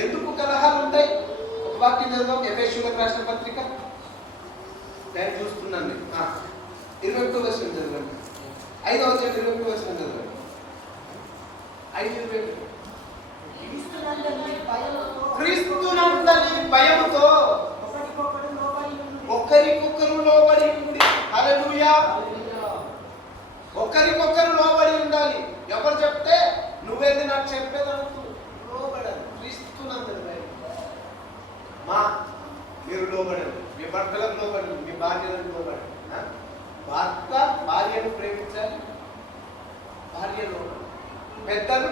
ఎందుకు కలహాలు ఉంటాయి? ఒక వాక్యం చదువు. ఎఫెసీయులకు రాసిన పత్రిక నేను చూస్తున్నాను. 21వ వచనం చదవండి. 5వ అధ్యాయం 21వ వచనం చదవండి. 5:22. క్రీస్తునందలి భయముతో ఒకరికొకరు లోబడి ఉండి. హల్లెలూయా. ఒకరికొకరు లోబడి ఉండాలి. ఎవరు చెప్తే నువ్వేది నాకు చెప్పేదనుకో లోబడాలి. క్రీస్తునందలి భయం. మీరు లోబడండి. మీ భర్తలకు లోబడండి. మీ భార్యలకు లోబడండి. భర్త భార్యను ప్రేమించాలి. భార్య లోబడాలి. పెద్దలు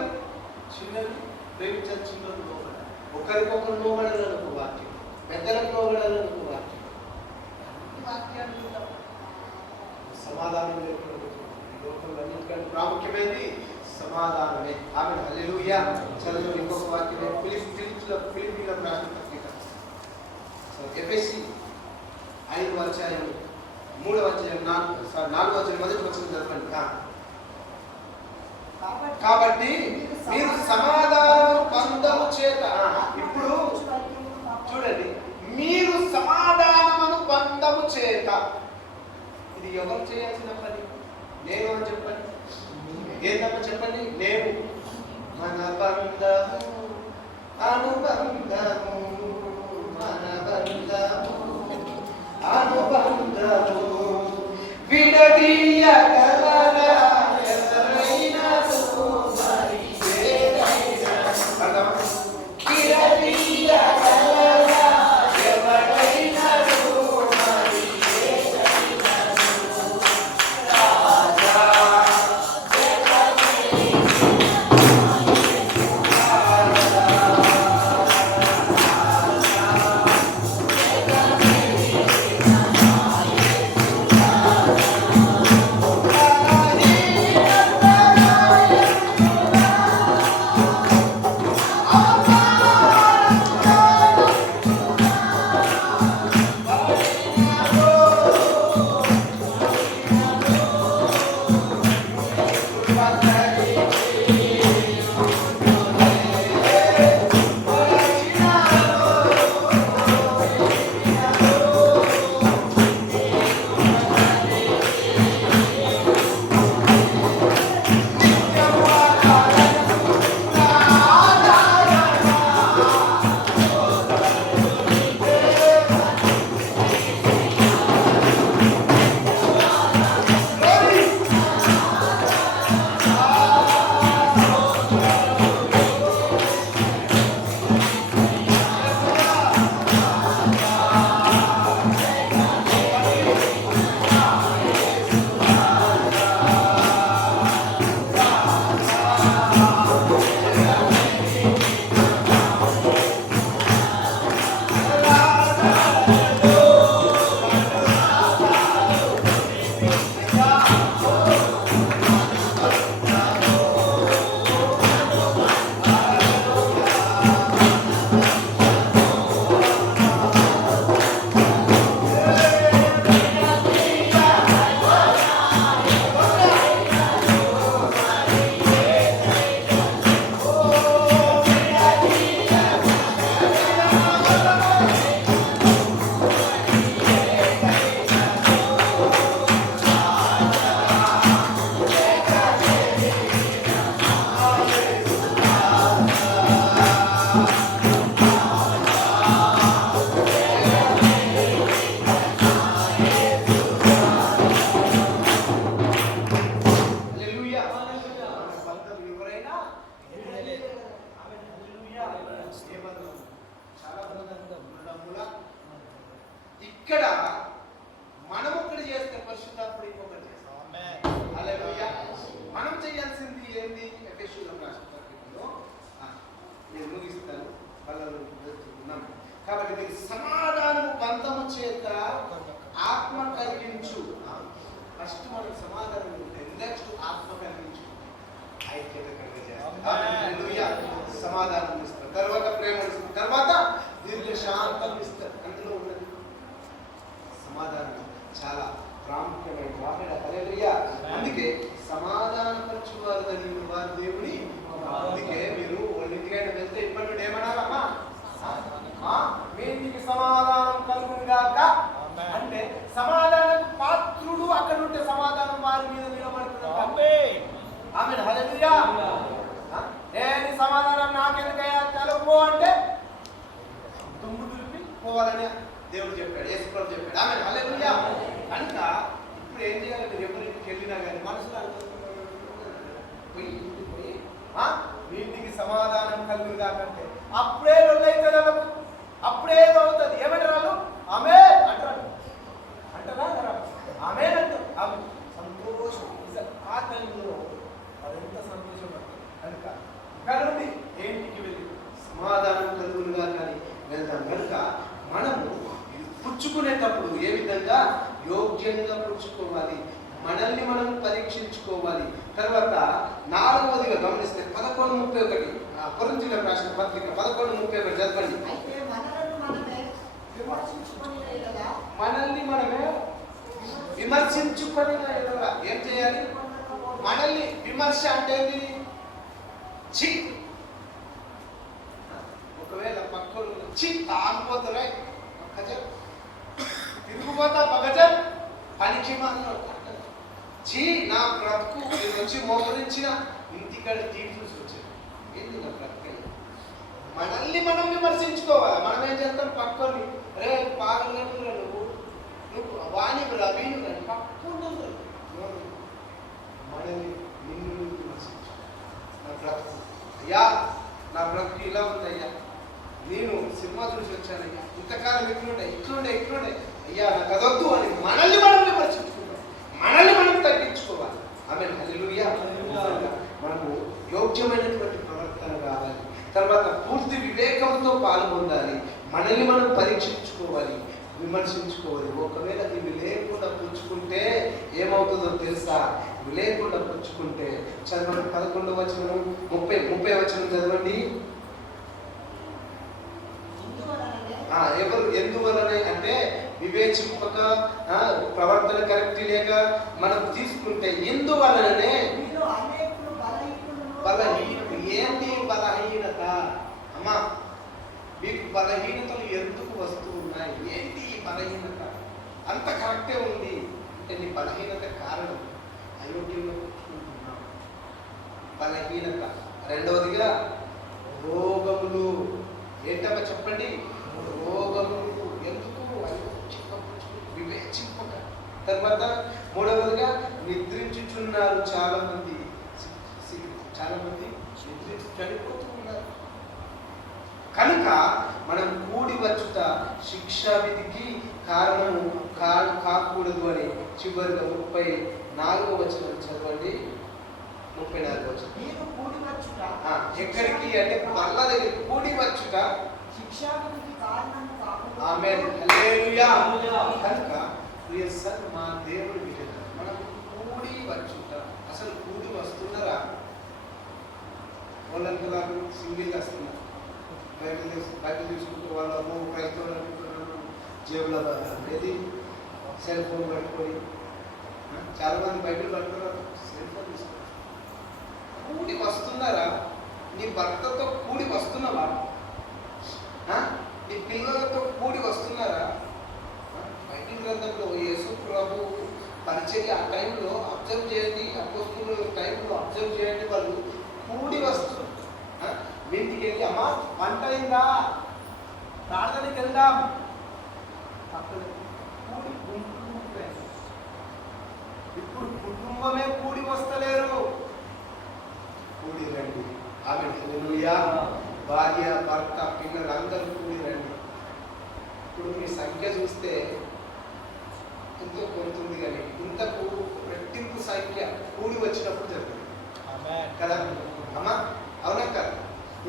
చిన్నలు ప్రేమించాలి. చిన్నలు లోబడాలి. ఒకరికొకరు లోబడాలనుకో వాక్యం. పెద్దలకు లోబడాలనుకో వాక్యం. వాక్యాన్ని సమాధానం లేకుండా లోకంలో అన్నిటికంటే ప్రాముఖ్యమైనది సమాధానమే. ఆమె హల్లెలూయా. చదువు ఇంకొక వాక్యమే. ఫిలిప్పీయులకు రాసిన పత్రిక ఎఫెసీ 5వ అధ్యాయం 3వ అధ్యాయం 4వ అధ్యాయం 1వ వచనం చదవండి. కాబట్టి మీరు సమాధానం బంధము చేత. ఇప్పుడు చూడండి, మీరు సమాధానమును బంధము చేత. ఇది ఎవరు చేయాల్సిన పని? నేను అని చెప్పండి. ఏంటమ్మా చెప్పండి. నేను. మన బంధము అనుబంధము, మన బంధము అనుబంధము విడదీయగలరా ఎవరైనా మరి ఏదైనా. విడదీయగలరా ఎవరైనా మరి ఏదైనా. రాజా ఇక్కడ మనం ఒకటి చేస్తే పరిశుద్ధాత్ముడు ఇంకొకటి చేస్తాం. హల్లెలూయా. మనం చేయాల్సింది ఏంది? ఎఫెసీయులకు రాసిన పత్రికలో నేను ముగిస్తాను. కాబట్టి మీరు సమాధానము బంధము చేత ఆత్మ కలిగించు. ఫస్ట్ మనకు సమాధానం ఉంటుంది. నెక్స్ట్ ఆత్మ కలిగించు. ఐక్యత కలిగజేస్తాం. హల్లెలూయా. సమాధానం ఇస్తారు, తర్వాత ప్రేమ ఇస్తారు, తర్వాత దీర్ఘ శాంతం ఇస్తారు. అందులో ఉన్నది సమాధానం చాలా ప్రాముఖ్యమైన. హల్లెలూయా. అందుకే సమాధానపరచువారు వారి దేవుని సమాధానం నాకెందుకయ్యా తెలుపు అంటే దుమ్ము దులిపి పోవాలని దేవుడు చెప్పాడు, యేసు ప్రభు చెప్పాడు. ఆమె హల్లెలూయా. కనుక ఇప్పుడు ఏం చేయాలి? మీరు ఎవరింటికి వెళ్ళినా కానీ మనసులో పోయి మీ ఇంటికి సమాధానం కలుగు కాకంటే అప్పుడే రొల్లైతుంది, అప్పుడే ఏదో అవుతుంది. ఏమంటారు? ఆమె అంటారు, అంటారా? ఆమె అంటారు. ఆమె సంతోషం ఆ టైంలో అది ఎంత సంతోషం పడుతుంది. కనుక కనుండి ఏంటికి వెళ్ళి సమాధానం కలుగులుగా కానీ వెళ్తాం. కనుక మనము పుచ్చుకునేటప్పుడు ఏ విధంగా యోగ్యంగా పుచ్చుకోవాలి, మనల్ని మనం పరీక్షించుకోవాలి. తర్వాత 4వదిగా గమనిస్తే 11:31 కొరింథీయులకు రాసిన పత్రిక 11:31 చదవండి. అయితే మనల్ని మనమే విమర్శించుకొని ఏం చేయాలి? మనల్ని విమర్శ అంటే చి ఒకవేళ పక్కన చి తాగిపోతారా పక్కజన్ తిరుగుపోతా పక్కజన్ పనికి మాత్రం చి నా బ్రతుకు వచ్చి మోకరించిన ఇంటికాడ తీసి చూసి వచ్చాను. ఏంది నా బ్రతుకు? మనల్ని మనం విమర్శించుకోవాలి. మనం ఏం చేస్తాం? పక్కని రే పాగలట్టురా నువ్వు వాణి రవీను పక్కన మనల్ని నిన్ను విమర్శించు. నా బ్రతుకు అయ్యా, నా బ్రతుకు ఇలా ఉందయ్యా, నేను సినిమా చూసి వచ్చానయ్యా, ఇంతకాలం ఇట్లుండే అయ్యా నాకు అదొద్దు అని మనల్ని మనం విమర్శించుకుంటాం, మనల్ని మనం తగ్గించుకోవాలి. ఆమేన్, హల్లెలూయా. మనకు యోగ్యమైనటువంటి ప్రవర్తన కావాలి. తర్వాత పూర్తి వివేకంతో పాల్గొనాలి. మనల్ని మనం పరీక్షించుకోవాలి, విమర్శించుకోవాలి. ఒకవేళ ఇవి లేకుండా పుచ్చుకుంటే ఏమవుతుందో తెలుసా? ఇవి లేకుండా పుచ్చుకుంటే చదవండి 11వ వచనం 30వ వచనం చదవండి. ఎవరు ఎందువలనే అంటే వివేచింపక ప్రవర్తన కరెక్ట్ లేక మనం తీసుకుంటే ఎందువలననే బలహీనత. ఏంటి బలహీనత? అమ్మా, మీకు బలహీనతలు ఎందుకు వస్తూ ఉన్నాయి? ఏంటి ఈ బలహీనత? అంత కరెక్టే ఉంది అంటే నీ బలహీనత కారణం అయోగ్యంగా పుచ్చుకుంటున్నాం. బలహీనత. రెండవదిగా రోగములు. ఏంటమ్మా చెప్పండి? రోగములు. ఎందుకు? వివేచింపక. తర్వాత మూడవదిగా నిద్రించుచున్నారు చాలా మంది నిద్రించి చనిపోతూ ఉన్నారు. కనుక మనం కూడి వచ్చుట శిక్షా విధికి కారణము కాకూడదు అని చివరిగా 34వ వచనం చదవండి. 34వ వచనం. మీరు కూడి వచ్చుట ఎక్కడికి అంటే బల్ల దగ్గర కూడి వచ్చుట శిక్షా విధికి కారణం కాకూడదు. ఆమేన్, హల్లెలూయా. కనుక ప్రియ సన్ మా దేవుడి బిడ్డలు మనం కూడి వచ్చుట. అసలు కూడి వస్తున్నారా? వాళ్ళంతలాగా సింగిల్ వస్తున్నారు. బయట తీసుకుంటూ వాళ్ళ క్రైస్తవులు అనుకుంటున్నారు, జేబులో ఏది సెల్ ఫోన్ పట్టుకొని. చాలా మంది బయటకు పట్టుకున్నారు, సెల్ ఫోన్ తీసుకున్నారు. కూడి వస్తున్నారా? నీ భర్తతో కూడి వస్తున్నావా? నీ పిల్లలతో కూడి వస్తున్నారా? బైబిల్ గ్రంథంలో యేసు ప్రభు పరిచర్య ఆ టైంలో అబ్జర్వ్ చేయండి, అపోస్తలుల టైంలో అబ్జర్వ్ చేయండి. వాళ్ళు కూడి వస్తున్నారు. ఇంటికి వెళ్ళి అమ్మ వంట అయిందా, ప్రార్థనకి వెళ్దాం, అక్కడ కూడి గుంపులు. ఇప్పుడు కుటుంబమే కూడి వస్తలేరు. కూడి రండి. ఆమేన్, హల్లెలూయా. భార్య, భర్త, పిల్లలు అందరూ కూడి రండి. ఇప్పుడు మీ సంఖ్య చూస్తే ఎంతో కొడుతుంది, కానీ ఇంతకు రెట్టింపు సంఖ్య కూడి వచ్చినప్పుడు జరుగుతుంది కదా అమ్మా? అవునా కదా?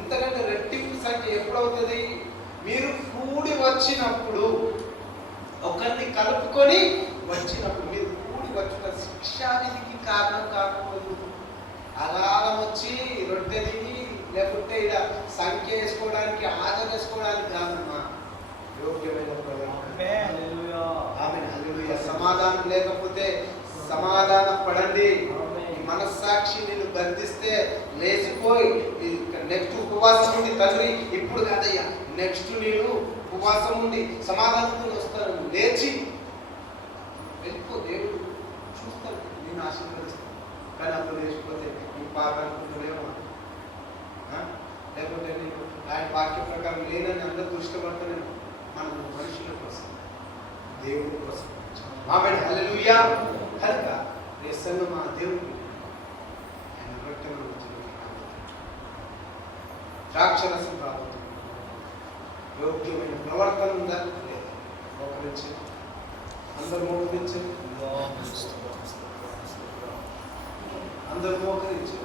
ఇంతకంటే రెట్టింపు సంఖ్య ఎప్పుడవుతుంది? మీరు కూడి వచ్చినప్పుడు, ఒకరిని కలుపుకొని వచ్చినప్పుడు. మీరు కూడి వచ్చిన శిక్షా విధికి కారణం కాకూడదు. అగాలం వచ్చి రొట్టె తిని లేకుంటే ఇలా సంఖ్య వేసుకోవడానికి, ఆదరణ వేసుకోవడానికి కాదమ్మా. యోగ్యమైన ఆమేన్, హల్లెలూయా. సమాధానం లేకపోతే సమాధాన పడండి. మనస్సాక్షి నిన్ను బంధిస్తే లేచిపోయి నెక్స్ట్ ఉపవాసం ఉండి, తండ్రి ఇప్పుడు కాదయ్యా, నెక్స్ట్ నేను ఉపవాసం ఉండి సమాధానంతో వస్తాను, లేచి వెళ్ళిపో. దేవుడు చూస్తాను, నేను ఆశీర్వదిస్తాను. కానీ అప్పుడు లేచిపోతే నీ పాపానుకుంటున్నామో లేకపోతే నేను ఆయన వాక్య ప్రకారం లేనని అందరూ దృష్టపడతానేమో. మనం మనుషుల కోసం, దేవుడి కోసం. ఆమేన్, హల్లెలూయా. కనుక రేసన్ను మా దేవుడు ఆయన రొట్టె ద్రాక్షరసం రాబోతుంది. యోగ్యమైన ప్రవర్తన ఉందా లేదా? మోకరించి అందరూ మోకరించి అందరూ మోకరించి